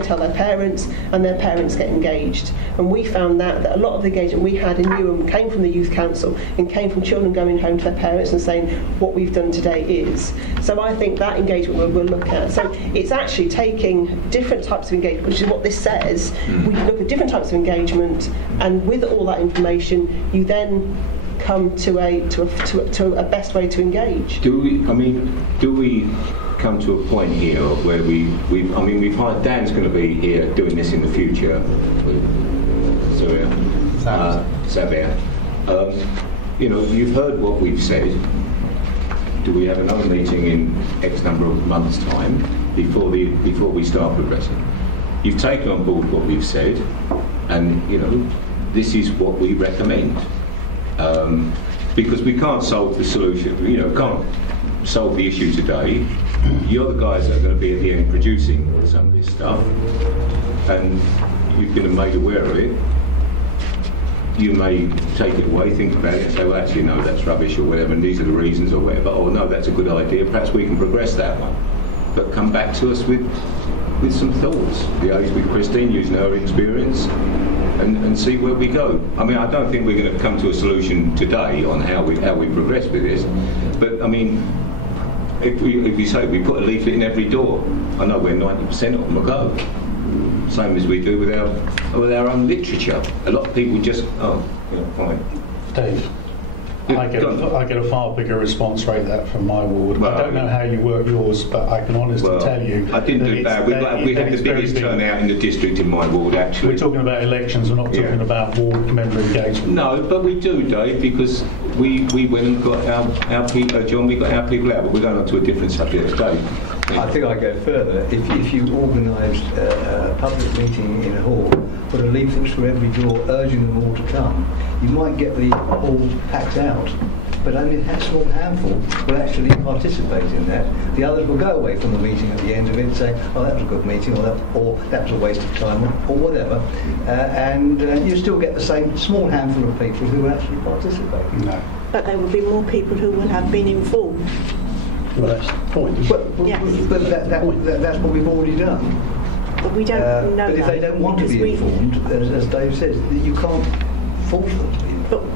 tell their parents, and their parents get engaged. And we found that a lot of the engagement we had in Newham came from the youth council and came from children going home to their parents and saying what we've done today is. So I think that engagement we'll look at. So it's actually taking different types of engagement, which is what this says. We look at different types of engagement, and with all that information, you then come to a best way to engage. Do we come to a point here where we've hired Dan's going to be here doing this in the future. Xavier. You know, you've heard what we've said. Do we have another meeting in X number of months' time before we start progressing? You've taken on board what we've said, and you know, this is what we recommend. Because we can't solve the solution, you know, can't solve the issue today. You're the guys that are going to be at the end producing some of this stuff, and you've been made aware of it. You may take it away, think about it, and say, well, actually, no, that's rubbish, or whatever, and these are the reasons, or whatever. Oh, no, that's a good idea. Perhaps we can progress that one. But come back to us with some thoughts. Liaise with Christine, using her experience, and see where we go. I mean, I don't think we're going to come to a solution today on how we progress with this. But I mean, if you say we put a leaflet in every door, I know where 90% of them will go. Same as we do with our own literature. A lot of people just fine. Dave. I get a far bigger response rate than that from my ward. Well, I don't know how you work yours, but I can honestly tell you. I didn't do bad. We had the biggest turnout in the district in my ward, actually. We're talking about elections, we're not talking about ward member engagement. No, but we do, Dave, because we went and got our people, John, we got our people out, but we're going on to a different subject today. I think I go further. If you organised a public meeting in a hall, put a leaflet through every door urging them all to come, you might get the hall packed out, but only a small handful will actually participate in that. The others will go away from the meeting at the end of it saying, oh, that was a good meeting, or that was a waste of time, or whatever, and you still get the same small handful of people who will actually participate. No. But there will be more people who will have been informed. Well, that's the point. But that's what we've already done. But we don't know that. But if they don't want to be informed, as Dave says, you can't force them to be informed.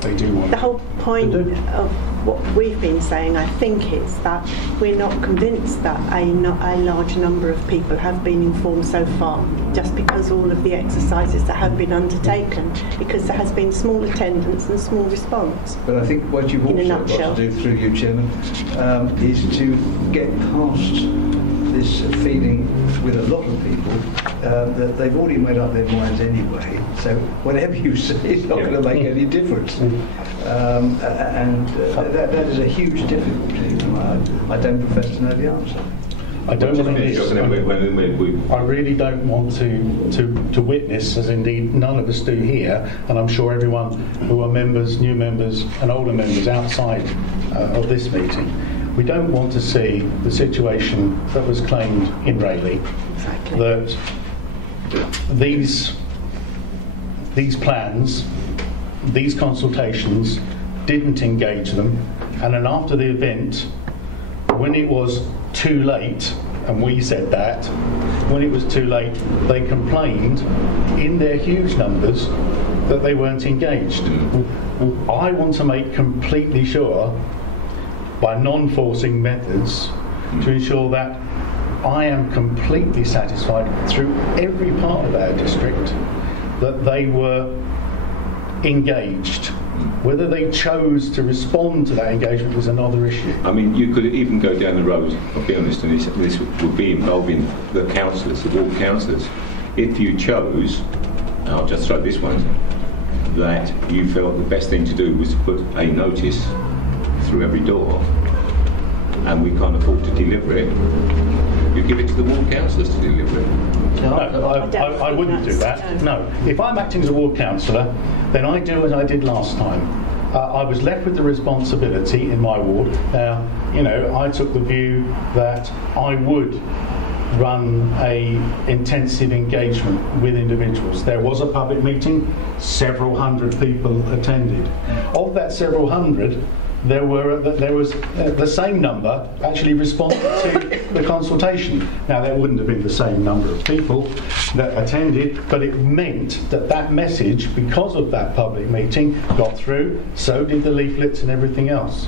They do want. The whole point of what we've been saying, I think, is that we're not convinced that a large number of people have been informed so far, just because all of the exercises that have been undertaken, because there has been small attendance and small response. But I think what you've also got to do, through you, Chairman, is to get past this feeling with a lot of people that they've already made up their minds anyway, so whatever you say is not going to make any difference. That is a huge difficulty. I don't profess to know the answer. I really don't want to witness, as indeed none of us do here, and I'm sure everyone who are members, new members and older members outside of this meeting, we don't want to see the situation that was claimed in Rayleigh, that these plans, these consultations didn't engage them, and then after the event, when it was too late, and we said that, when it was too late, they complained in their huge numbers that they weren't engaged. I want to make completely sure, by non-forcing methods, to ensure that I am completely satisfied through every part of our district that they were engaged. Whether they chose to respond to that engagement was another issue. I mean, you could even go down the road, I'll be honest, and this would be involving the councillors, the ward councillors. If you chose, and I'll just throw this one, that you felt the best thing to do was to put a notice through every door, and we can't afford to deliver it, you give it to the ward councillors to deliver it. No, I wouldn't do that. No. If I'm acting as a ward councillor, then I do as I did last time. I was left with the responsibility in my ward. Now, I took the view that I would run a intensive engagement with individuals. There was a public meeting, several hundred people attended. Of that several hundred, there was the same number actually responded to the consultation. Now, there wouldn't have been the same number of people that attended, but it meant that message, because of that public meeting, got through. So did the leaflets and everything else.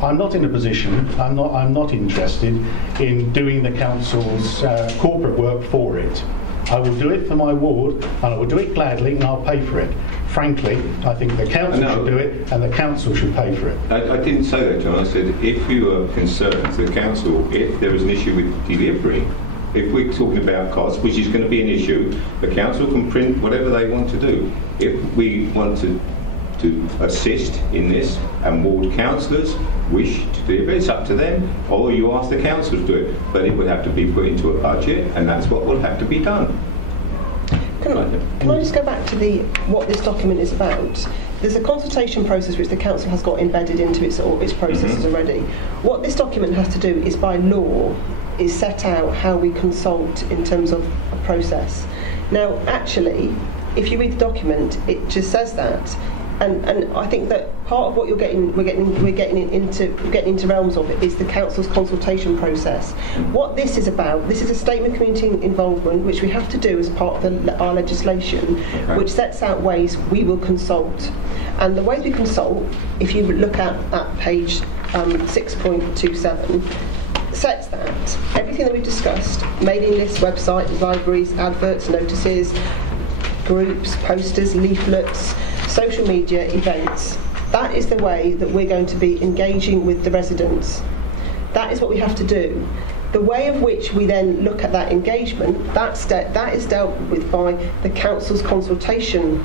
I'm not in a position, I'm not interested in doing the council's corporate work for it. I will do it for my ward, and I will do it gladly, and I'll pay for it. Frankly, I think the council should do it, and the council should pay for it. I didn't say that, John. I said if you are concerned, the council, if there is an issue with delivery, if we're talking about costs, which is going to be an issue, the council can print whatever they want to do. If we want to assist in this, and ward councillors wish to do it, it's up to them, or you ask the council to do it, but it would have to be put into a budget, and that's what will have to be done. Can I just go back to what this document is about? There's a consultation process which the council has got embedded into its processes already. What this document has to do is, by law, is set out how we consult in terms of a process. Now, actually, if you read the document, it just says that. And I think that part of what we're getting into realms of it is the council's consultation process. What this is about, this is a statement of community involvement which we have to do as part of our legislation, which sets out ways we will consult. And the ways we consult, if you look at page 6.27, sets that everything that we've discussed, mailing lists, websites, libraries, adverts, notices, groups, posters, leaflets, social media, events, that is the way that we're going to be engaging with the residents. That is what we have to do. The way of which we then look at that engagement, that is dealt with by the council's consultation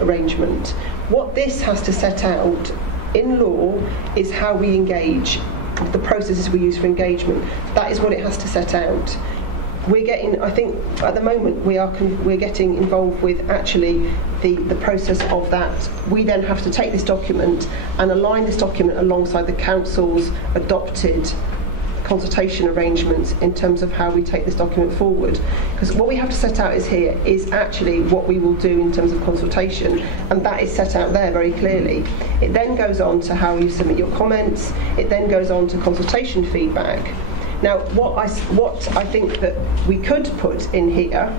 arrangement. What this has to set out in law is how we engage, the processes we use for engagement. That is what it has to set out. We're getting, I think, at the moment we're getting involved with actually the process of that. We then have to take this document and align this document alongside the council's adopted consultation arrangements in terms of how we take this document forward. Because what we have to set out is actually what we will do in terms of consultation, and that is set out there very clearly. It then goes on to how you submit your comments. It then goes on to consultation feedback. Now, what I think that we could put in here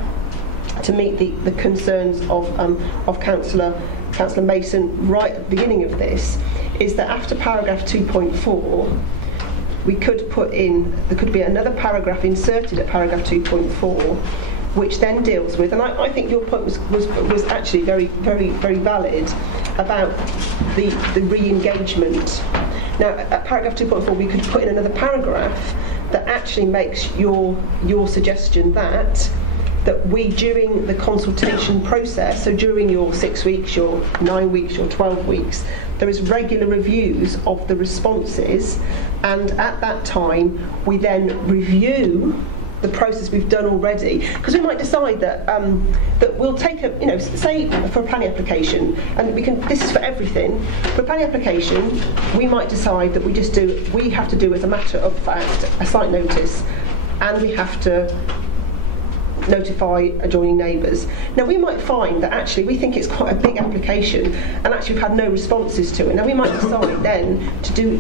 to meet the concerns of Councillor Councillor Mason right at the beginning of this, is that after paragraph 2.4, we could put in, there could be another paragraph inserted at paragraph 2.4, which then deals with, and I think your point was actually very, very, very valid about the re-engagement. Now, at paragraph 2.4, we could put in another paragraph that actually makes your suggestion that we, during the consultation process, so during your 6 weeks, your 9 weeks, your 12 weeks, there is regular reviews of the responses, and at that time we then review the process we've done already, because we might decide that that we'll take a, you know, say for a planning application, and we can, this is for everything, for a planning application we might decide that we have to do as a matter of fact a site notice, and we have to notify adjoining neighbours. Now we might find that actually we think it's quite a big application and actually we've had no responses to it. Now we might decide then to do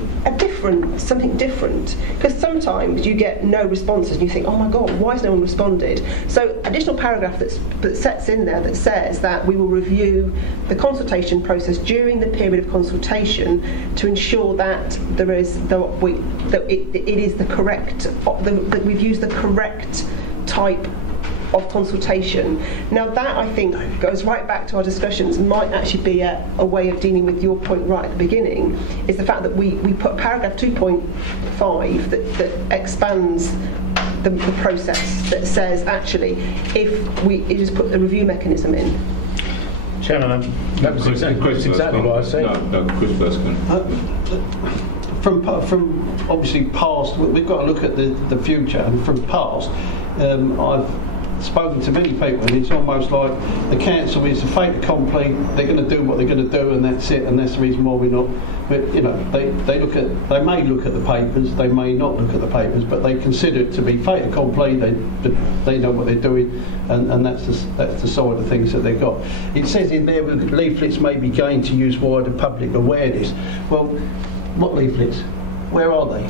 something different, because sometimes you get no responses and you think, oh my god, why has no one responded? So additional paragraph that sets in there that says that we will review the consultation process during the period of consultation to ensure that there is it is the correct, that we've used the correct type of consultation. Now that, I think, goes right back to our discussions, might actually be a way of dealing with your point right at the beginning, is the fact that we put paragraph 2.5 that expands the process, that says actually if we just put the review mechanism in. Chairman, that was exactly what I said. No, Chris first. From obviously past, we've got to look at the future, and from past, I've spoken to many people, and it's almost like the council is a fait accompli. They're going to do what they're going to do, and that's it. And that's the reason why we're not. But you know, they may look at the papers, they may not look at the papers, but they consider it to be fait accompli. They know what they're doing, and that's the side of things that they've got. It says in there that leaflets may be gained to use wider public awareness. Well, what leaflets? Where are they?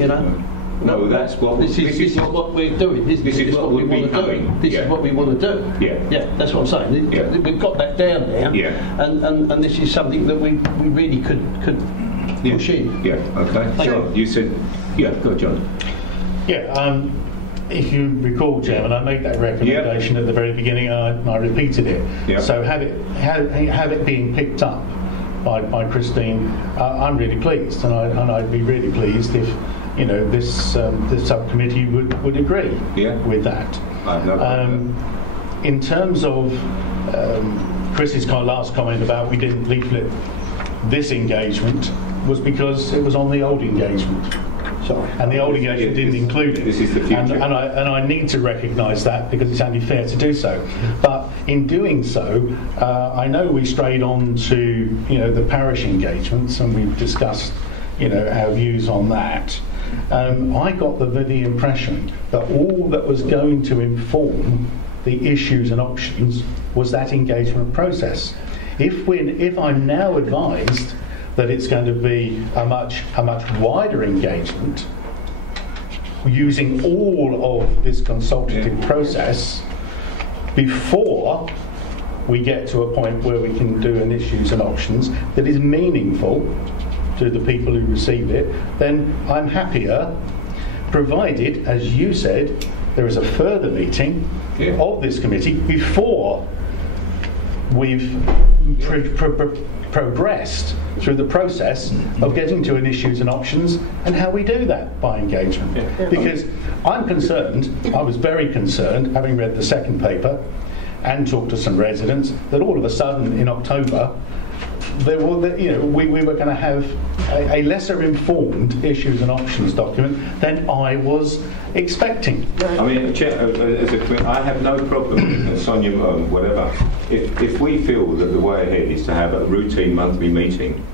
You know. No, that's what this is what we're doing. This is what we want to do. This is what we want to do. Yeah, that's what I'm saying. Yeah. We've got that down there. Yeah. And this is something that we really could push in. Yeah. Okay. John, you said. Yeah. Go, John. Yeah. If you recall, Chairman, I made that recommendation at the very beginning, and I repeated it. Yeah. So have it being picked up by Christine, I'm really pleased, and I'd be really pleased if, you know, this subcommittee would agree with that. In terms of Chris's last comment about we didn't leaflet this engagement, was because it was on the old engagement. Sorry. And the old engagement didn't include it. This is the future. And I need to recognise that, because it's only fair to do so. But in doing so, I know we strayed on to, you know, the parish engagements, and we've discussed, you know, our views on that. I got the impression that all that was going to inform the issues and options was that engagement process. If I'm now advised that it's going to be a much wider engagement using all of this consultative process before we get to a point where we can do an issues and options that is meaningful to the people who receive it, then I'm happier, provided, as you said, there is a further meeting of this committee before we've progressed through the process of getting to an issues and options, and how we do that by engagement. Because I'm concerned, I was very concerned, having read the second paper and talked to some residents, that all of a sudden in October we were going to have a lesser informed issues and options document than I was expecting. I mean, I have no problem, Sonia, whatever. If we feel that the way ahead is to have a routine monthly meeting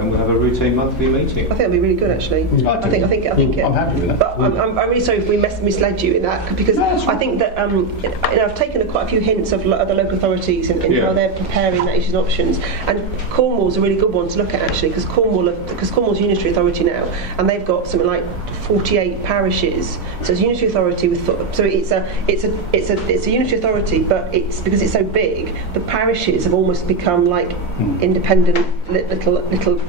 and we'll have a routine monthly meeting. I think it'd be really good, actually. I think I'm happy with that. But I'm really sorry if we misled you in that, because I think that I've taken quite a few hints of other local authorities in how they're preparing that issues and options, and Cornwall's a really good one to look at, actually, because Cornwall's unitary authority now, and they've got something like 48 parishes. So it's a unitary authority it's a unitary authority, but it's because it's so big, the parishes have almost become like independent little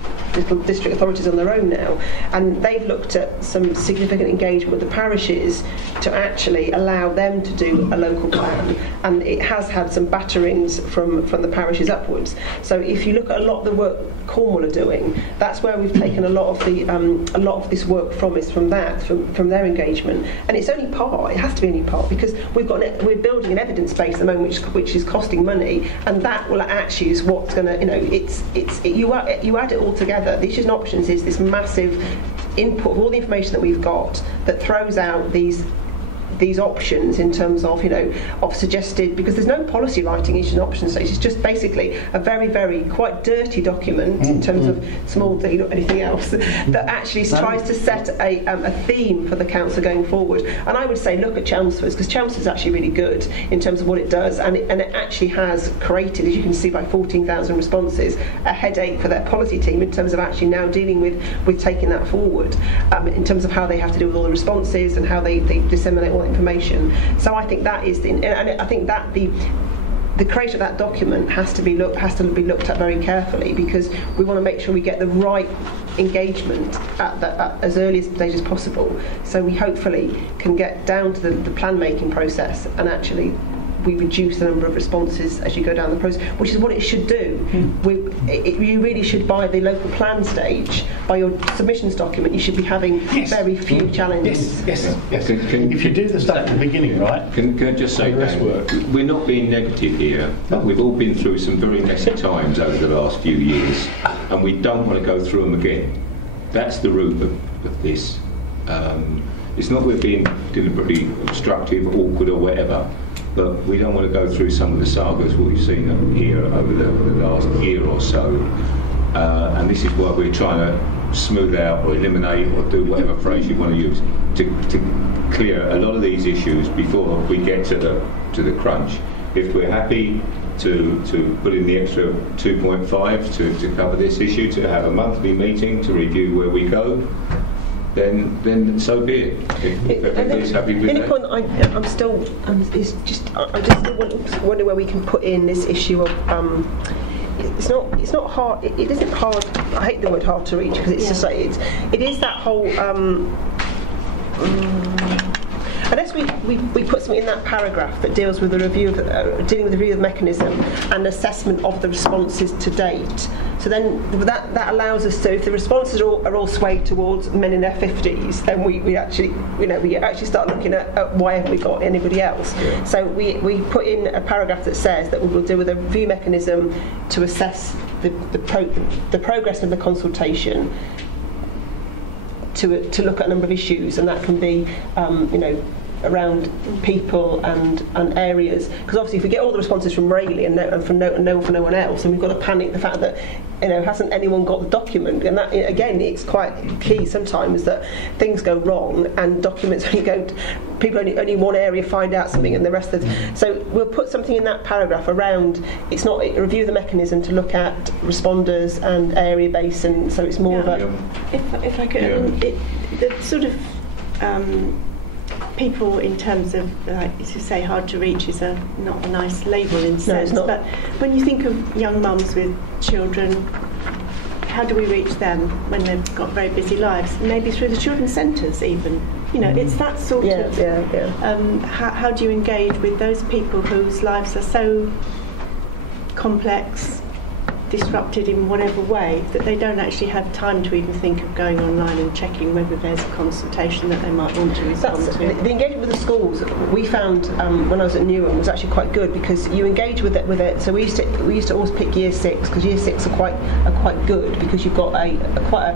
district authorities on their own now, and they've looked at some significant engagement with the parishes to actually allow them to do a local plan, and it has had some batterings from the parishes upwards. So if you look at a lot of the work Cornwall are doing, that's where we've taken a lot of this work from their engagement, and it's only part. It has to be only part, because we're building an evidence base at the moment which is costing money, and that will actually is what's going to you add it all together. The issues and options is this massive input of all the information that we've got that throws out these options in terms of of suggested, because there's no policy writing issues and options stage. It's just basically a very, very quite dirty document in terms of small d, not anything else, that actually tries to set a theme for the council going forward. And I would say look at Chelmsford's, because Chelmsford's actually really good in terms of what it does, and it actually has created, as you can see by 14,000 responses, a headache for their policy team in terms of actually now dealing with taking that forward, in terms of how they have to deal with all the responses and how they disseminate all that information. So I think that is and I think that the creation of that document has to be looked at very carefully, because we want to make sure we get the right engagement at as early a stage as possible, so we hopefully can get down to the plan making process, and actually we reduce the number of responses as you go down the process, which is what it should do. You really should, by the local plan stage, by your submissions document, you should be having very few challenges. Yes. If you do the stuff at the beginning, right? Can I just say, Dan, we're not being negative here, but we've all been through some very messy times over the last few years, and we don't want to go through them again. That's the root of this. It's not we're being deliberately obstructive, awkward, or whatever. But we don't want to go through some of the sagas what we've seen here over the last year or so, and this is why we're trying to smooth out or eliminate or do whatever phrase you want to use to clear a lot of these issues before we get to the crunch. If we're happy to put in the extra 2.5 to cover this issue, to have a monthly meeting to review where we go, then so be it. If everybody's happy with that. Point I still wonder where we can put in this issue of it's not hard. It isn't hard. I hate the word hard to reach, because it's just like it is that whole. Unless we put something in that paragraph that deals with the review of dealing with the review of the mechanism and assessment of the responses to date. So then that allows us to, if the responses are all swayed towards men in their 50s, then we actually start looking at why haven't we got anybody else. Yeah. So we put in a paragraph that says that we will deal with a review mechanism to assess the progress of the consultation, to look at a number of issues, and that can be around people and areas, because obviously if we get all the responses from Rayleigh and from no one else, and we've got to panic the fact that hasn't anyone got the document, and that again it's quite key sometimes that things go wrong and documents only one area find out something and the rest of so we'll put something in that paragraph around it's not review the mechanism to look at responders and area based, and so it's more of a if I could the sort of people in terms of, like you say, hard to reach is not a nice label in sense, but when you think of young mums with children, how do we reach them when they've got very busy lives? Maybe through the children's centres even. It's that sort of how do you engage with those people whose lives are so complex, disrupted in whatever way, that they don't actually have time to even think of going online and checking whether there's a consultation that they might want to respond to. The engagement with the schools we found when I was at Newham was actually quite good, because you engage with it. So we used to always pick year 6, because year 6 are quite good, because you've got quite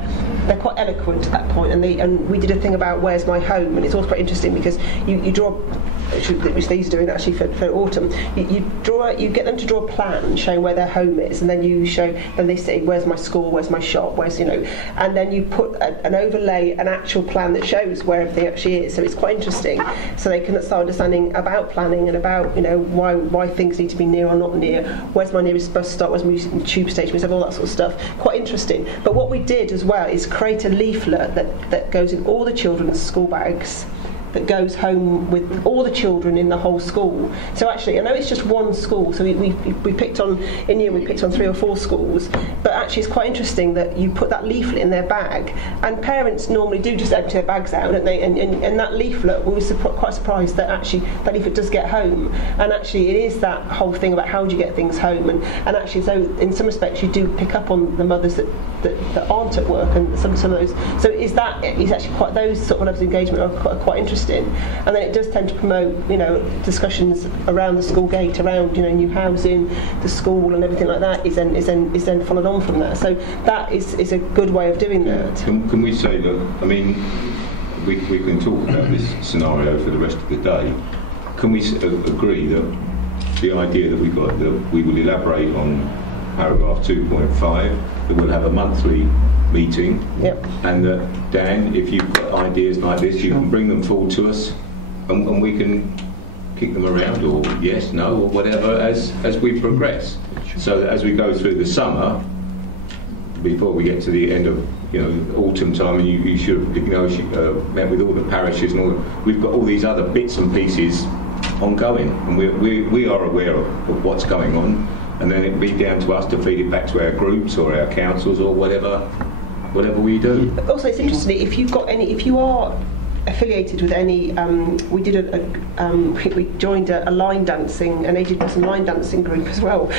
a they're quite eloquent at that point, and we did a thing about where's my home, and it's always quite interesting because you draw, which they're doing actually for autumn, you get them to draw a plan showing where their home is, and then they say where's my school, where's my shop, where's, and then you put an overlay, an actual plan that shows where everything actually is. So it's quite interesting, so they can start understanding about planning and about why things need to be near or not near, where's my nearest bus stop, where's my tube station, we have all that sort of stuff. Quite interesting. But what we did as well is create a leaflet that goes in all the children's school bags, that goes home with all the children in the whole school. So actually, I know it's just one school, so we picked on, in Newham we picked on 3 or 4 schools, but actually it's quite interesting that you put that leaflet in their bag, and parents normally do just empty their bags out, don't they? And that leaflet, we were quite surprised that actually that leaflet does get home, and actually it is that whole thing about how do you get things home, and actually, so in some respects you do pick up on the mothers that aren't at work, and some of those, so is actually quite, those sort of levels of engagement are quite interesting. And then it does tend to promote, discussions around the school gate, around new housing, the school, and everything like that is then followed on from that. So that is a good way of doing that. Can we say that? I mean, we can talk about this scenario for the rest of the day. Can we agree that the idea that we've got, that we will elaborate on paragraph 2.5, that we'll have a monthly meeting, yep. And that Dan, if you've got ideas like this, you can bring them forward to us, and we can kick them around, or yes, no, or whatever, as we progress. So that as we go through the summer, before we get to the end of autumn time, and you should have met with all the parishes and all. We've got all these other bits and pieces ongoing, and we are aware of what's going on, and then it'd be down to us to feed it back to our groups or our councils or whatever we do. Also, it's interesting if you are affiliated with any, we joined a line dancing, an aged person line dancing group as well,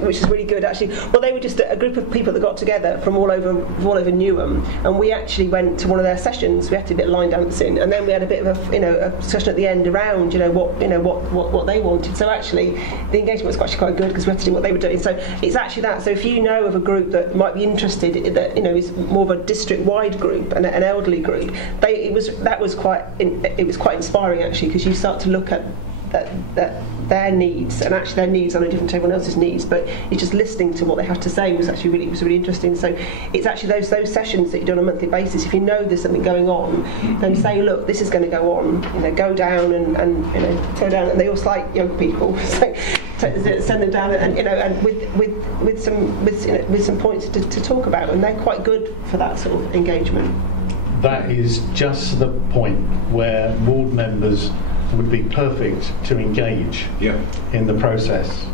which is really good actually. Well, they were just a group of people that got together from all over Newham, and we actually went to one of their sessions. We had to do a bit of line dancing, and then we had a bit of a discussion at the end around what they wanted. So actually, the engagement was actually quite good because we had to do what they were doing. So it's actually that. So if you know of a group that might be interested, that is more of a district-wide group and an elderly group, it was quite inspiring actually, because you start to look at their needs, and actually their needs are no different to everyone else's needs, but it's just listening to what they have to say was really interesting. So it's actually those sessions that you do on a monthly basis. If you know there's something going on, then say, look, this is going to go on, go down and go down, and they also like young people, so send them down and with some points to talk about, and they're quite good for that sort of engagement. That is just the point where ward members would be perfect to engage in the process,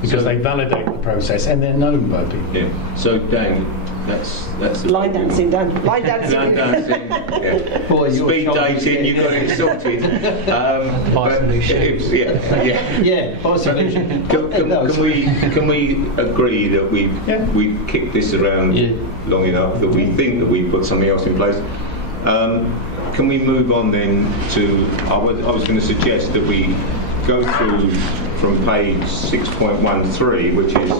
because they validate the process and they're known by people. Yeah. So Dan, that's line dancing, Dan. Line dancing. Line dancing. Yeah. Boy, speed dating, you got it sorted. Can we agree that we've kicked this around long enough that we think that we've put something else in place? Can we move on then to, I was going to suggest that we go through from page 6.13, which is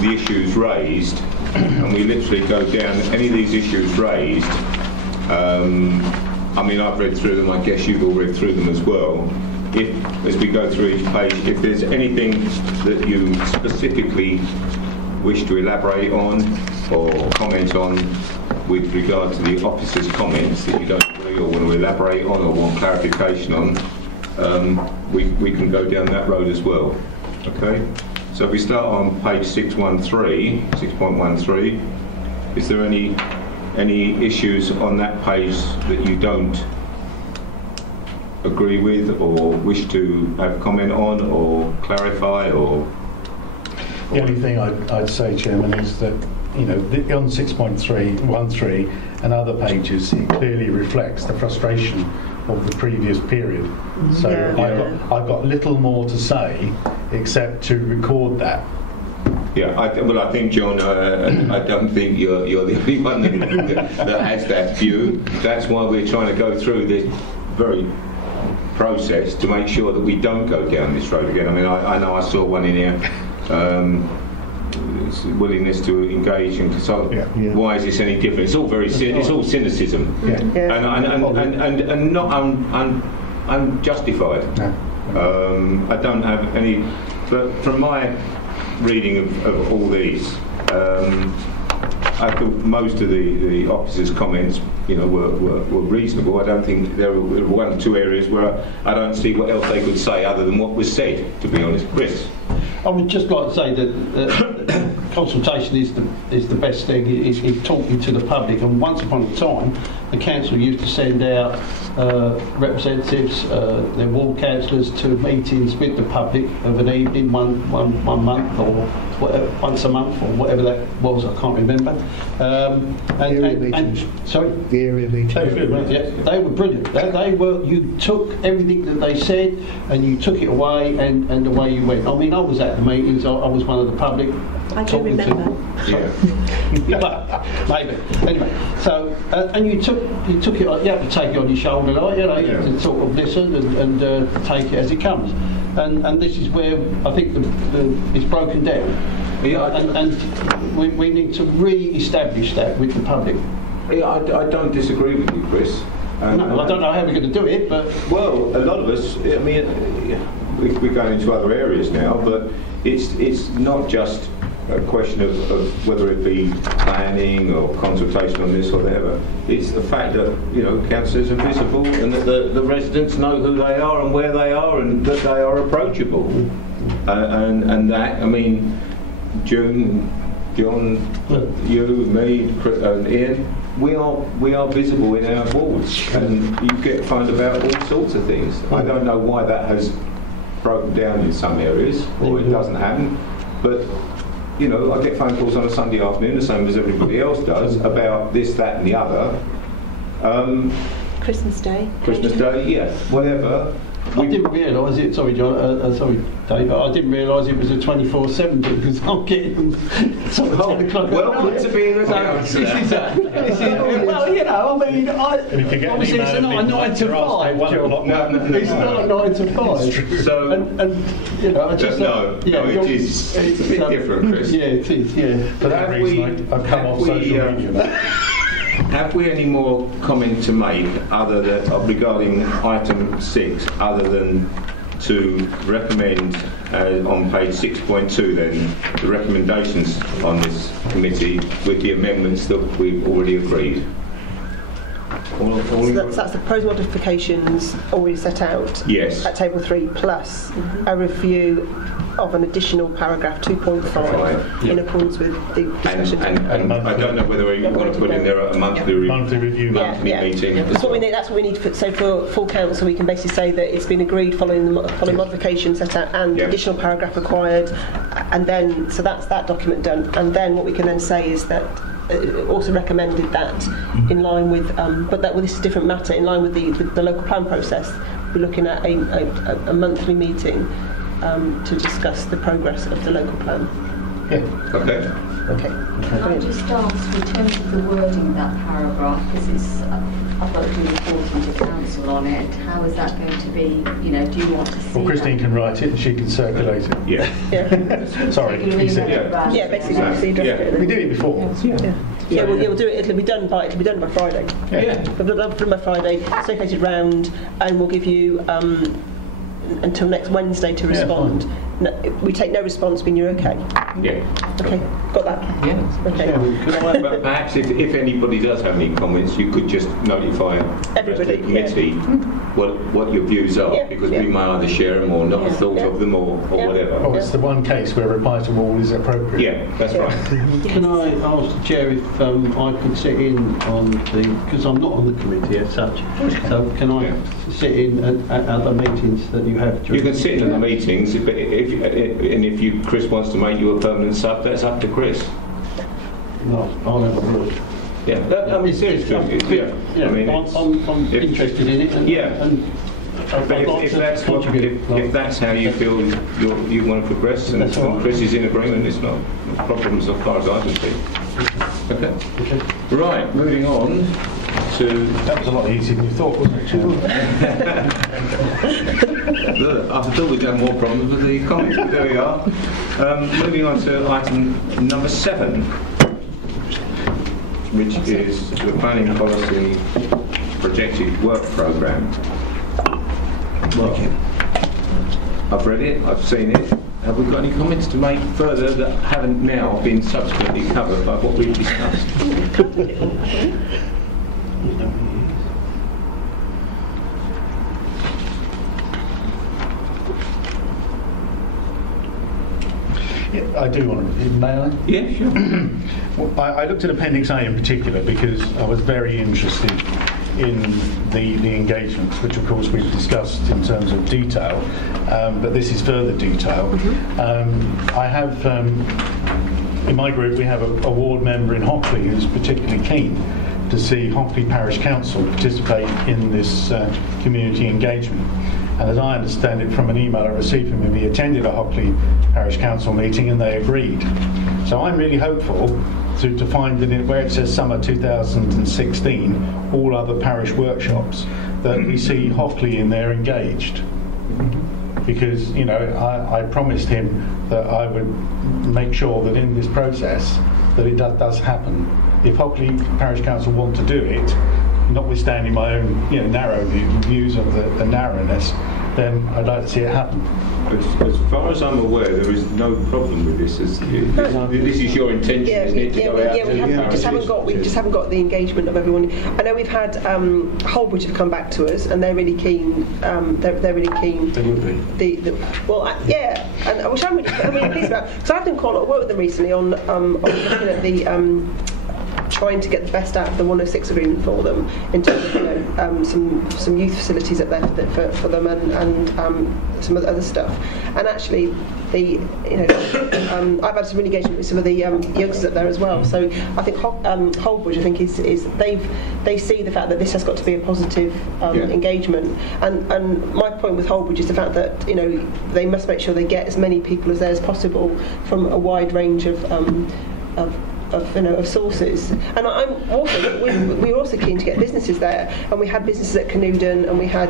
the issues raised, and we literally go down any of these issues raised. I mean, I've read through them, I guess you've all read through them as well. As we go through each page, if there's anything that you specifically wish to elaborate on or comment on with regard to the officers' comments that you don't agree or want to elaborate on or want clarification on, we can go down that road as well. Okay? So if we start on page 6.13, is there any issues on that page that you don't agree with or wish to have comment on or clarify or? The only thing I'd say, Chairman, is that on 6.13 and other pages, it clearly reflects the frustration of the previous period. So I've got little more to say except to record that. Yeah, I think, John, I don't think you're the only one that has that view. That's why we're trying to go through this very process to make sure that we don't go down this road again. I mean, I know I saw one in here. willingness to engage and consult. Why is this any different? It's all it's all cynicism, and not unjustified. I don't have any, but from my reading of all these, I thought most of the officers' comments, were reasonable. I don't think there were one or two areas where I don't see what else they could say other than what was said, to be honest. Chris? I would just like to say that consultation is the best thing. It's talking to the public, and once upon a time, the council used to send out representatives, their ward councillors, to meetings with the public of an evening, one month or whatever, once a month or whatever that was. I can't remember. Sorry, the area meetings. They were brilliant. They were. You took everything that they said and you took it away, and away you went. I mean, I was at the meetings. I was one of the public. I do remember. But maybe. Anyway, so and you took it. You have to take it on your shoulder, to sort of listen and take it as it comes. And this is where I think it's broken down. And we need to re-establish that with the public. I don't disagree with you, Chris. No, I don't know how we're going to do it, but... Well, a lot of us, I mean, we're going into other areas now, but it's not just a question of whether it be planning or consultation on this or whatever. It's the fact that, councillors are visible and that the residents know who they are and where they are and that they are approachable. And that, I mean, June, John, you, me, and Ian, we are visible in our wards, and you get phoned about all sorts of things. I don't know why that has broken down in some areas, or it doesn't happen, but I get phone calls on a Sunday afternoon, the same as everybody else does, about this, that, and the other. Christmas Day. Christmas Day, yeah, whatever. I didn't realise it. Sorry, John. Sorry, Dave. I didn't realise it was a 24/7 because I'm getting sort of 10 o'clock. Welcome to being a councillor. Well, I mean, obviously it's not a 9 to 5 job. No. It's not a 9 to 5. So, I just it is. It's a bit different, Chris. Yeah, it is. Yeah. For that reason, I've come off social media. Have we any more comment to make other than regarding item 6, other than to recommend on page 6.2 then the recommendations on this committee with the amendments that we've already agreed? So that's the proposed modifications already set out at table 3 plus a review of an additional paragraph 2.5 in accordance with the discussion. And I don't know whether you want to put in there a monthly review, monthly meeting. That's what we need. That's what we need. So for full council, we can basically say that it's been agreed following modifications set out and additional paragraph required, and then so that's that document done. And then what we can then say is that. Also recommended that in line with, but this is a different matter, in line with the local plan process. We're looking at a monthly meeting to discuss the progress of the local plan. Yeah. Okay. Can I just ask, in terms of the wording of that paragraph, because I've got to do reporting to council on it, how is that going to be, do you want to see Christine can write it and she can circulate it. Yeah. Sorry, he said basically. We did it before. Yeah, we'll do it. It'll be done by Friday. Yeah. We'll be done by Friday, circulated round, and we'll give you until next Wednesday to respond. Yeah, no, we take no response when you're okay. Yeah. Okay, got that? Yeah. Okay. But perhaps if anybody does have any comments, you could just notify everybody, the committee what your views are, because we may either share them or not have thought of them or whatever. Oh, it's the one case where a reply to all is appropriate. Yeah, that's right. Can I ask the chair if I could sit in on because I'm not on the committee as such, so can I sit in at other meetings that you have? You can sit in the meetings, but if Chris wants to make you a permanent sub, that's up to Chris. No, I'll have a look. Yeah, I mean seriously. I'm interested in it. And but if that's how you feel you want to progress, and Chris is in agreement, it's not problems as far as I can see. Okay. Right, moving on to... That was a lot easier than you thought, wasn't it, Chairman? Look, I thought we'd have more problems with the comments, but there we are. Moving on to item number 7, which is the planning policy projected work programme. Well, I've read it, I've seen it. Have we got any comments to make further that haven't now been subsequently covered by what we've discussed? Yeah, I do want to. May I? Yeah, sure. Well, I looked at Appendix A in particular because I was very interested in the engagements, which of course we've discussed in terms of detail, but this is further detail. I have, in my group, we have a ward member in Hockley who's particularly keen to see Hockley Parish Council participate in this community engagement. And as I understand it from an email I received from him, he attended a Hockley Parish Council meeting and they agreed. So I'm really hopeful to find that where it says summer 2016, all other parish workshops, that we see Hockley in there engaged. Because, you know, I promised him that I would make sure that in this process that it does happen. If Hockley Parish Council want to do it, notwithstanding my own, you know, narrow views of the narrowness, then I'd like to see it happen. As far as I'm aware, there is no problem with this. This is your intention, isn't it, to go out to we just haven't got the engagement of everyone. I know we've had Holbridge have come back to us, and they're really keen. They're really keen. They would be. And which I'm really pleased about, because I've done quite a lot of work with them recently on looking at the. Trying to get the best out of the 106 agreement for them in terms of, you know, some youth facilities up there for them and some of the other stuff. And actually, I've had some really engagement with some of the youngsters up there as well. So I think Holbridge, I think is they see the fact that this has got to be a positive engagement. And my point with Holbridge is the fact that, you know, they must make sure they get as many people as there as possible from a wide range of sources. And we were also keen to get businesses there, and we had businesses at Canewdon, and we had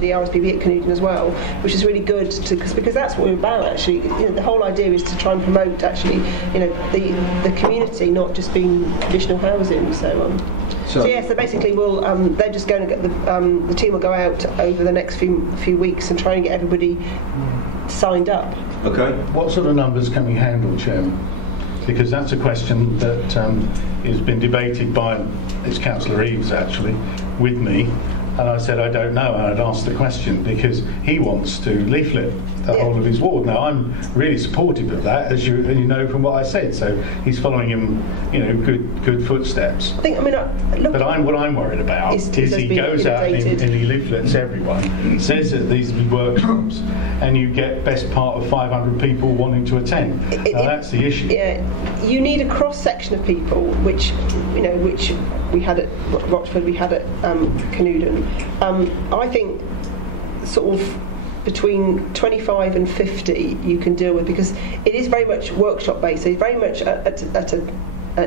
the RSPB at Canewdon as well, which is really good because that's what we're about actually. You know, the whole idea is to try and promote actually, you know, the community, not just being traditional housing. So basically they're just going to get the team will go out over the next few weeks and try and get everybody signed up. Okay. What sort of numbers can we handle, Chairman? Because that's a question that has been debated by Councillor Eaves actually with me, and I said I don't know, and I'd asked the question because he wants to leaflet the whole of his ward. Now I'm really supportive of that, as you know from what I said. So he's following him, you know, good footsteps. What I'm worried about is he goes out and he leaflets everyone, says that these workshops, and you get best part of 500 people wanting to attend. That's the issue. Yeah, you need a cross section of people, which we had at Rochford, we had at Canewdon. I think sort of between 25 and 50 you can deal with, because it is very much workshop based. So it's very much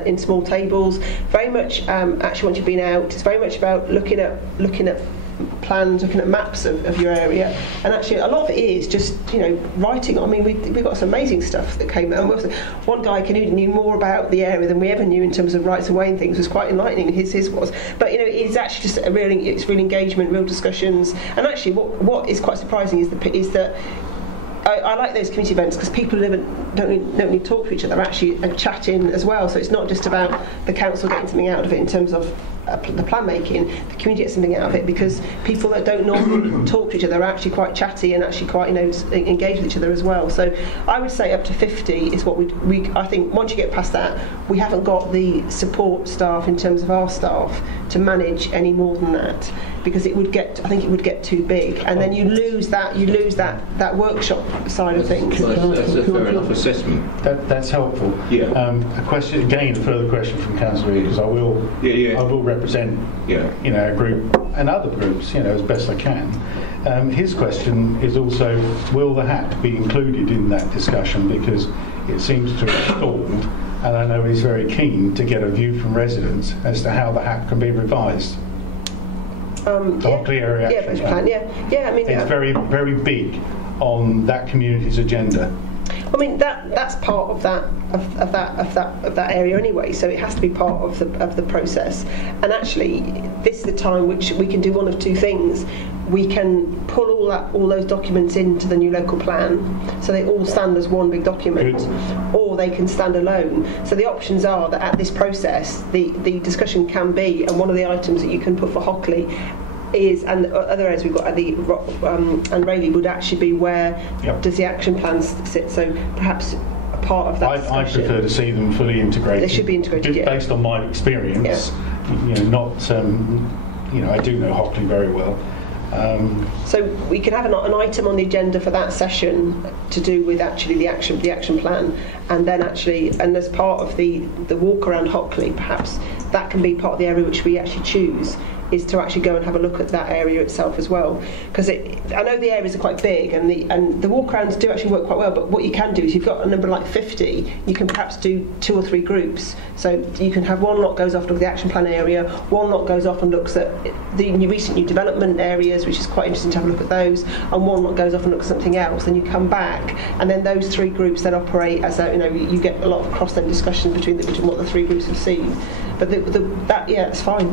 in small tables. Very much actually once you've been out, it's very much about looking at plans, looking at maps of your area, and actually a lot of it is just, you know, writing. I mean, we got some amazing stuff that came out. And one guy Canewdon knew more about the area than we ever knew in terms of rights of way and things. It was quite enlightening. His was, but you know, it's actually just it's real engagement, real discussions. And actually, what is quite surprising is that. I like those community events because people don't need to talk to each other. They're actually chatting as well. So it's not just about the council getting something out of it in terms of the plan making. The community gets something out of it because people that don't normally talk to each other are actually quite chatty and actually quite, you know, engage with each other as well. So I would say up to 50 is what we. I think once you get past that, we haven't got the support staff in terms of our staff to manage any more than that, because it would get too big, and then you lose that workshop side of things. That's a fair enough assessment. That's helpful. Yeah. A further question from Councillor Eaves. I will represent you know, a group and other groups, you know, as best I can. His question is also, will the HAP be included in that discussion, because it seems to have stalled, and I know he's very keen to get a view from residents as to how the HAP can be revised. The Hockley Area Action Plan. Yeah. I mean, it's very, very big on that community's agenda. I mean that's part of that area anyway. So it has to be part of the process. And actually, this is the time which we can do one of two things. We can pull all those documents into the new local plan, so they all stand as one big document, or they can stand alone. So the options are that at this process, the discussion can be, and one of the items that you can put for Hockley is, and the other areas we've got at the and Rayleigh would actually be where does the action plan sit. So perhaps a part of that I prefer to see them fully integrated. They should be integrated, based on my experience. I do know Hockley very well. So we can have an item on the agenda for that session to do with actually the action plan, and then and as part of the walk around Hockley, perhaps that can be part of the area which we actually choose, is to actually go and have a look at that area itself as well. Because I know the areas are quite big, and the walkarounds do actually work quite well, but what you can do is you've got a number like 50, you can perhaps do 2 or 3 groups. So you can have one lot goes off to the action plan area, one lot goes off and looks at the recent new development areas, which is quite interesting to have a look at those, and one lot goes off and looks at something else. Then you come back, and then those 3 groups then operate as you get a lot of cross-then discussions between what the 3 groups have seen. But it's fine.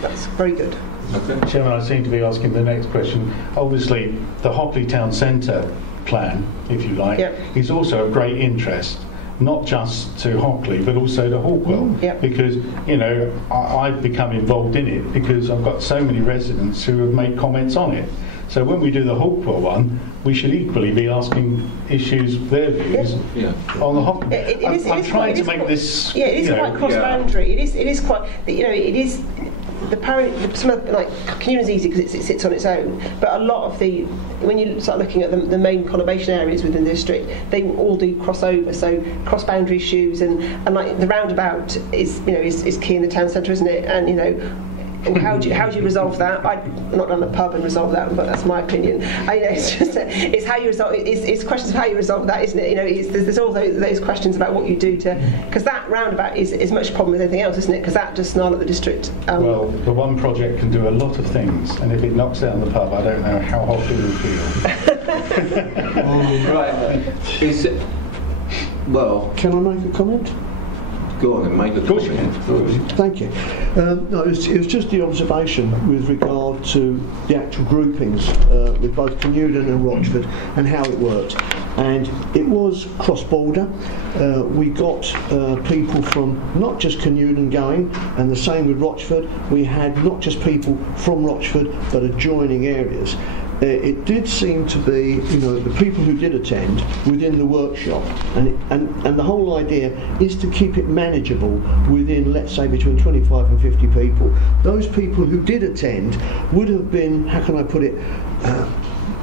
That's very good. Okay. Chairman, I seem to be asking the next question. Obviously, the Hockley Town Centre plan, if you like, is also of great interest, not just to Hockley, but also to Hawkwell. Because, I've become involved in it because I've got so many residents who have made comments on it. So when we do the Hawkwell one, we should equally be asking their views on the Hockley. I'm trying to make this. Yeah, it is quite cross-boundary. It is quite. It is. Some of like Canewin is easy because it sits on its own, but a lot of when you start looking at the main conurbation areas within the district, they all do crossover. So cross-boundary issues and like the roundabout is key in the town centre, isn't it? And how do you resolve that? I've not done the pub and resolve that, but that's my opinion. It's how you resolve. It's questions of how you resolve that, isn't it? There's all those questions about what you do because that roundabout is as much a problem as anything else, isn't it? Because that does snarl at the district. Well, the one project can do a lot of things, and if it knocks down the pub, I don't know how Hockley will feel. Right. Well, can I make a comment? Go on and make a comment. Thank you. No, it was just the observation with regard to the actual groupings with both Canewin and Rochford and how it worked. And it was cross-border. We got people from not just Canewin going, and the same with Rochford. We had not just people from Rochford, but adjoining areas. It did seem to be, the people who did attend within the workshop, and the whole idea is to keep it manageable within, let's say, between 25 and 50 people. Those people who did attend would have been, how can I put it,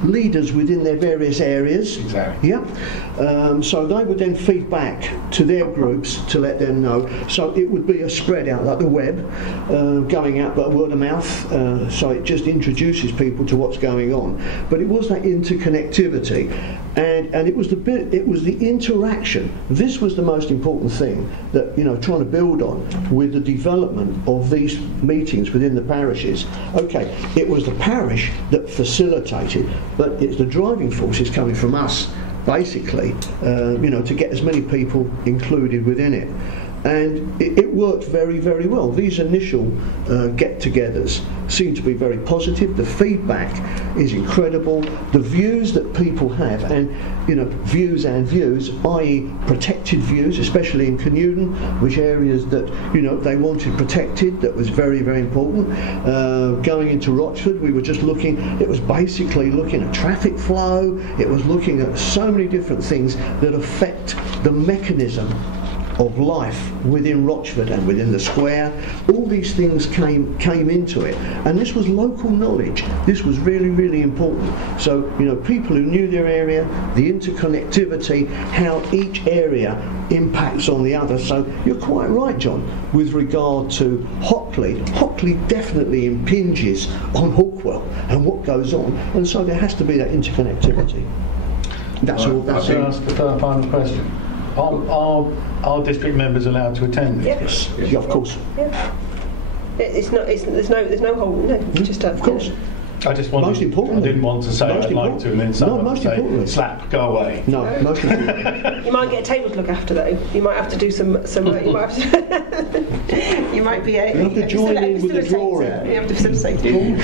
leaders within their various areas. Exactly. So they would then feed back to their groups to let them know. So it would be a spread out like the web, going out but word of mouth. So it just introduces people to what's going on. But it was that interconnectivity, and it was the interaction. This was the most important thing that trying to build on with the development of these meetings within the parishes. Okay, it was the parish that facilitated. But it's the driving force is coming from us, basically, to get as many people included within it. And it worked very, very well. These initial get-togethers seem to be very positive. The feedback is incredible. The views that people have, and views, i.e. protected views, especially in Canewin, which areas that they wanted protected, that was very, very important. Going into Rochford, we were just looking. It was basically looking at traffic flow. It was looking at so many different things that affect the mechanism of life within Rochford and within the square. All these things came into it, and this was local knowledge. This was really, really important. So people who knew their area, the interconnectivity, how each area impacts on the other. So you're quite right, John, with regard to Hockley. Hockley definitely impinges on Hawkwell and what goes on, and so there has to be that interconnectivity. That's all. That's it. Ask the final question. Are district members allowed to attend this? Yes, of course. It's not. There's no whole. No, just of course. I just wanted, most importantly, I didn't want to say I'd like to and then someone say, slap, go away. No, most importantly. You might get a table to look after though. You might have to do some you might have to you might be a... You have to join in with the drawing. You have to facilitate it.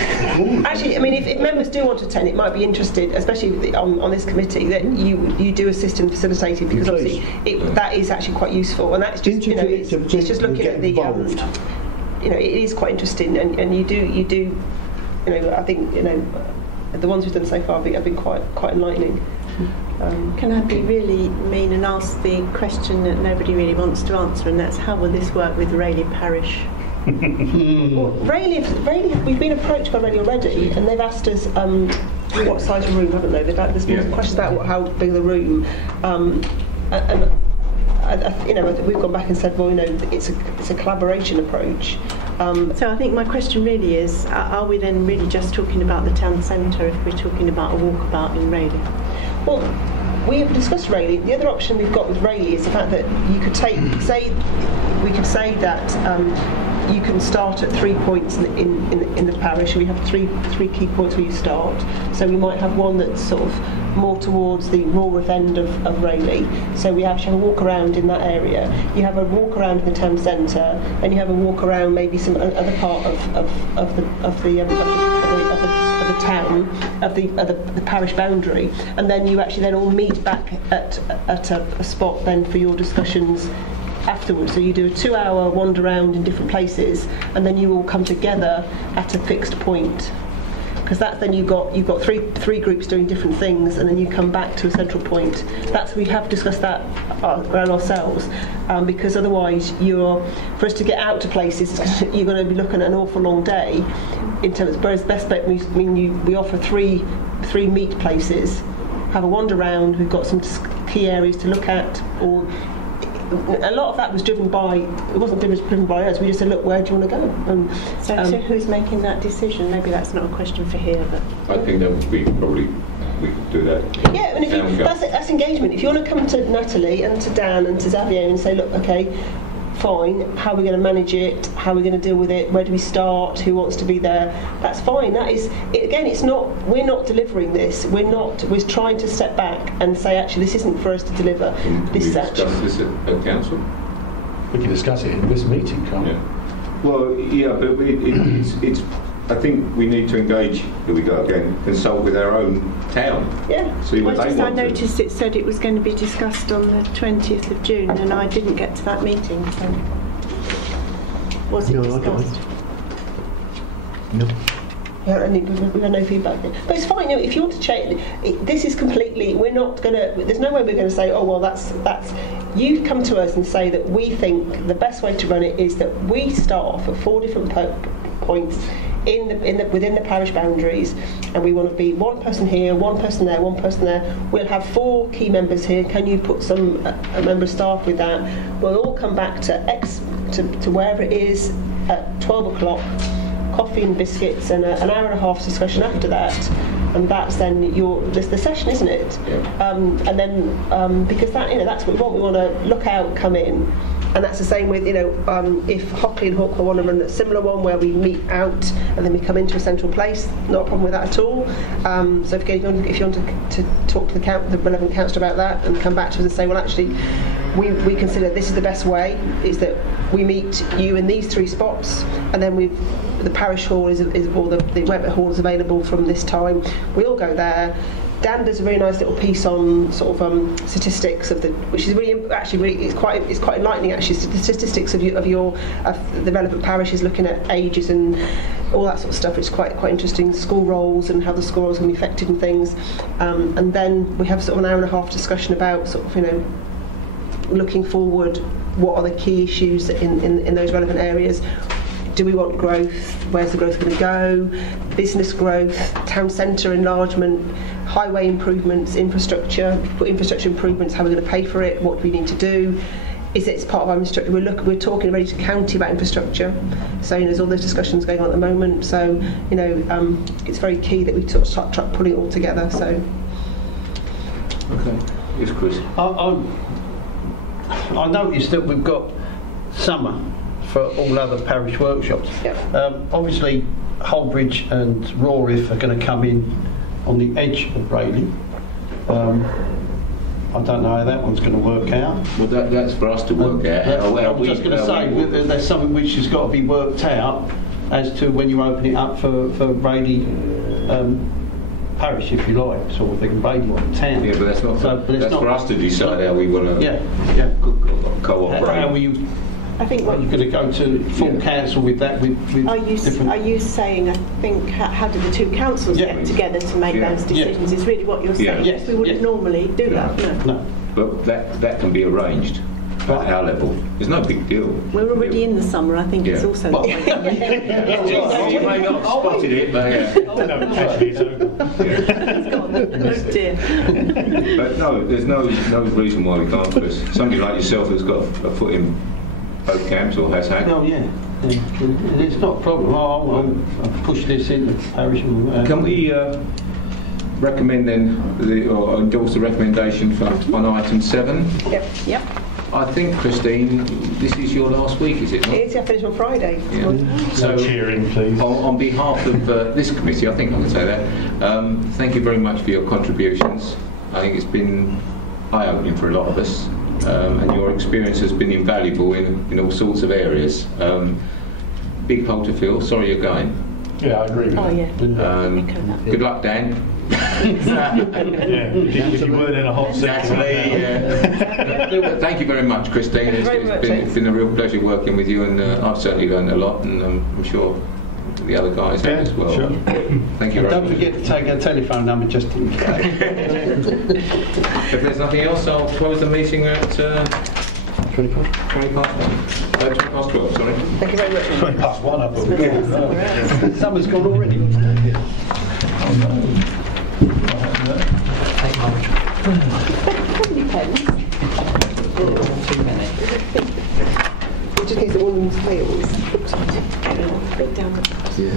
Actually, I mean, if members do want to attend, it might be interested, especially on this committee, that you do assist in facilitating, because obviously that is actually quite useful, and that's just, it's just looking at the... it is quite interesting, and you do I think the ones we've done so far have been quite enlightening. Can I be really mean and ask the question that nobody really wants to answer, and that's how will this work with Rayleigh Parish? Well, Rayleigh, we've been approached by Rayleigh already, and they've asked us what size of room, haven't they? There's been questions about how big the room, and we've gone back and said, well, it's a collaboration approach. So I think my question really is, are we then really just talking about the town centre if we're talking about a walkabout in Rayleigh? Well, we have discussed Rayleigh. The other option we've got with Rayleigh is the fact that you could we could say that you can start at 3 points in the parish. We have three key points where you start. So we might have one that's sort of more towards the Rawrith end of Rayleigh. So we actually have a walk around in that area. You have a walk around in the town centre, and you have a walk around maybe some other part of the town, of the parish boundary, and then you actually then all meet back at a spot then for your discussions afterwards. So you do a 2-hour wander around in different places, and then you all come together at a fixed point. Because that's then you've got three groups doing different things, and then you come back to a central point. We have discussed that around ourselves, because otherwise for us to get out to places, you're going to be looking at an awful long day. In terms of whereas best bet, we offer three meet places, have a wander around. We've got some key areas to look at, or a lot of that was driven by, it wasn't driven by us, we just said, look, where do you want to go? So who's making that decision? Maybe that's not a question for here, but... I think that would be probably, we could do that. Yeah, and that's engagement. If you want to come to Natalie and to Dan and to Xavier and say, look, okay, fine, how are we going to manage it, how are we going to deal with it, where do we start, who wants to be there, that's fine. That is, again, we're not delivering this, we're trying to step back and say, actually, this isn't for us to deliver, this is actually... Can we discuss this at council? We can discuss it in this meeting, can't we? Well, yeah, but it's I think we need to engage, here we go again, consult with our own town. Yeah. See what they want. I noticed it said it was going to be discussed on the 20th of June, and I didn't get to that meeting, so... Was it discussed? No. Yeah, we've had no feedback there. But it's fine, if you want to change, this is completely, we're not going to, there's no way we're going to say, oh, well, that's, you come to us and say that we think the best way to run it is that we start off at 4 different points within the parish boundaries, and we want to be one person here, one person there, one person there. We'll have 4 key members here. Can you put some a member of staff with that? We'll all come back to wherever it is at 12 o'clock. Coffee and biscuits, and an hour and a half discussion after that, and that's then the session, isn't it? Yeah. And then because that's what we want. We want to look out, come in. And that's the same with, if Hockley and Hawker want to run a similar one where we meet out and then we come into a central place, not a problem with that at all. So if you want to talk to the relevant councillor about that and come back to us and say, well, actually, we consider this is the best way, is that we meet you in these 3 spots, and then the parish hall or the Webber hall is available from this time. We all go there. Dan does a very nice little piece on sort of statistics which is it's quite enlightening actually. The statistics of the relevant parishes, looking at ages and all that sort of stuff. It's quite interesting. School roles and how the school roles can be affected and things. And then we have sort of an hour and a half discussion about sort of looking forward. What are the key issues in those relevant areas? Do we want growth? Where's the growth going to go? Business growth, town centre enlargement, highway improvements, infrastructure improvements, how we're going to pay for it, what do we need to do? Is it part of our infrastructure? We're talking already to county about infrastructure, so there's all those discussions going on at the moment, so it's very key that we sort of start pulling it all together. So okay, yes, Chris. I noticed that we've got summer for all other parish workshops. Obviously, Holbridge and Rawriff are going to come in on the edge of Rayleigh. I don't know how that one's going to work out. Well, that's for us to work out. I was just going to say, there's something which has got to be worked out as to when you open it up for Rayleigh parish, if you like, sort of thing, Rayleigh town. Yeah, but that's not. That's for us to decide how we want to. Cooperate. How will you? I think what you're going to go to full council with that. Are you saying? I think how do the two councils get together to make those decisions? Is really what you're saying. Yes. We wouldn't normally do that. No. But that can be arranged at our level. It's no big deal. We're already in the summer. I think it's also. You may not have spotted it, but actually, it's over. It's gone. Oh dear. But no, there's no reason why we can't. Because somebody like yourself who's got a foot in both camps or has had. Oh yeah. It's not a problem. I'll push this in the parish. Can we recommend then, or endorse the recommendation on item 7? Yep. I think, Christine, this is your last week, is it not? It is. I finish on Friday. Yeah. So, cheering, please. On behalf of this committee, I think I can say that, thank you very much for your contributions. I think it's been eye-opening for a lot of us, and your experience has been invaluable in all sorts of areas. Big hole to fill. Sorry you're going. Yeah, I agree. Oh yeah. Good luck, Dan. If you weren't in a hot seat. Thank you very much, Christine. It's been a real pleasure working with you, and I've certainly learned a lot, and I'm sure the other guys have as well. Sure. Thank you very much. Don't forget to take a telephone number just in case. If there's nothing else, I'll close the meeting at 20 past 12, sorry. Thank you very much. 20 past 1, I thought. Summer's gone already. How many pens? 2 minutes. It just needs the woman's tails. Looks like it. Bit down the. Yeah.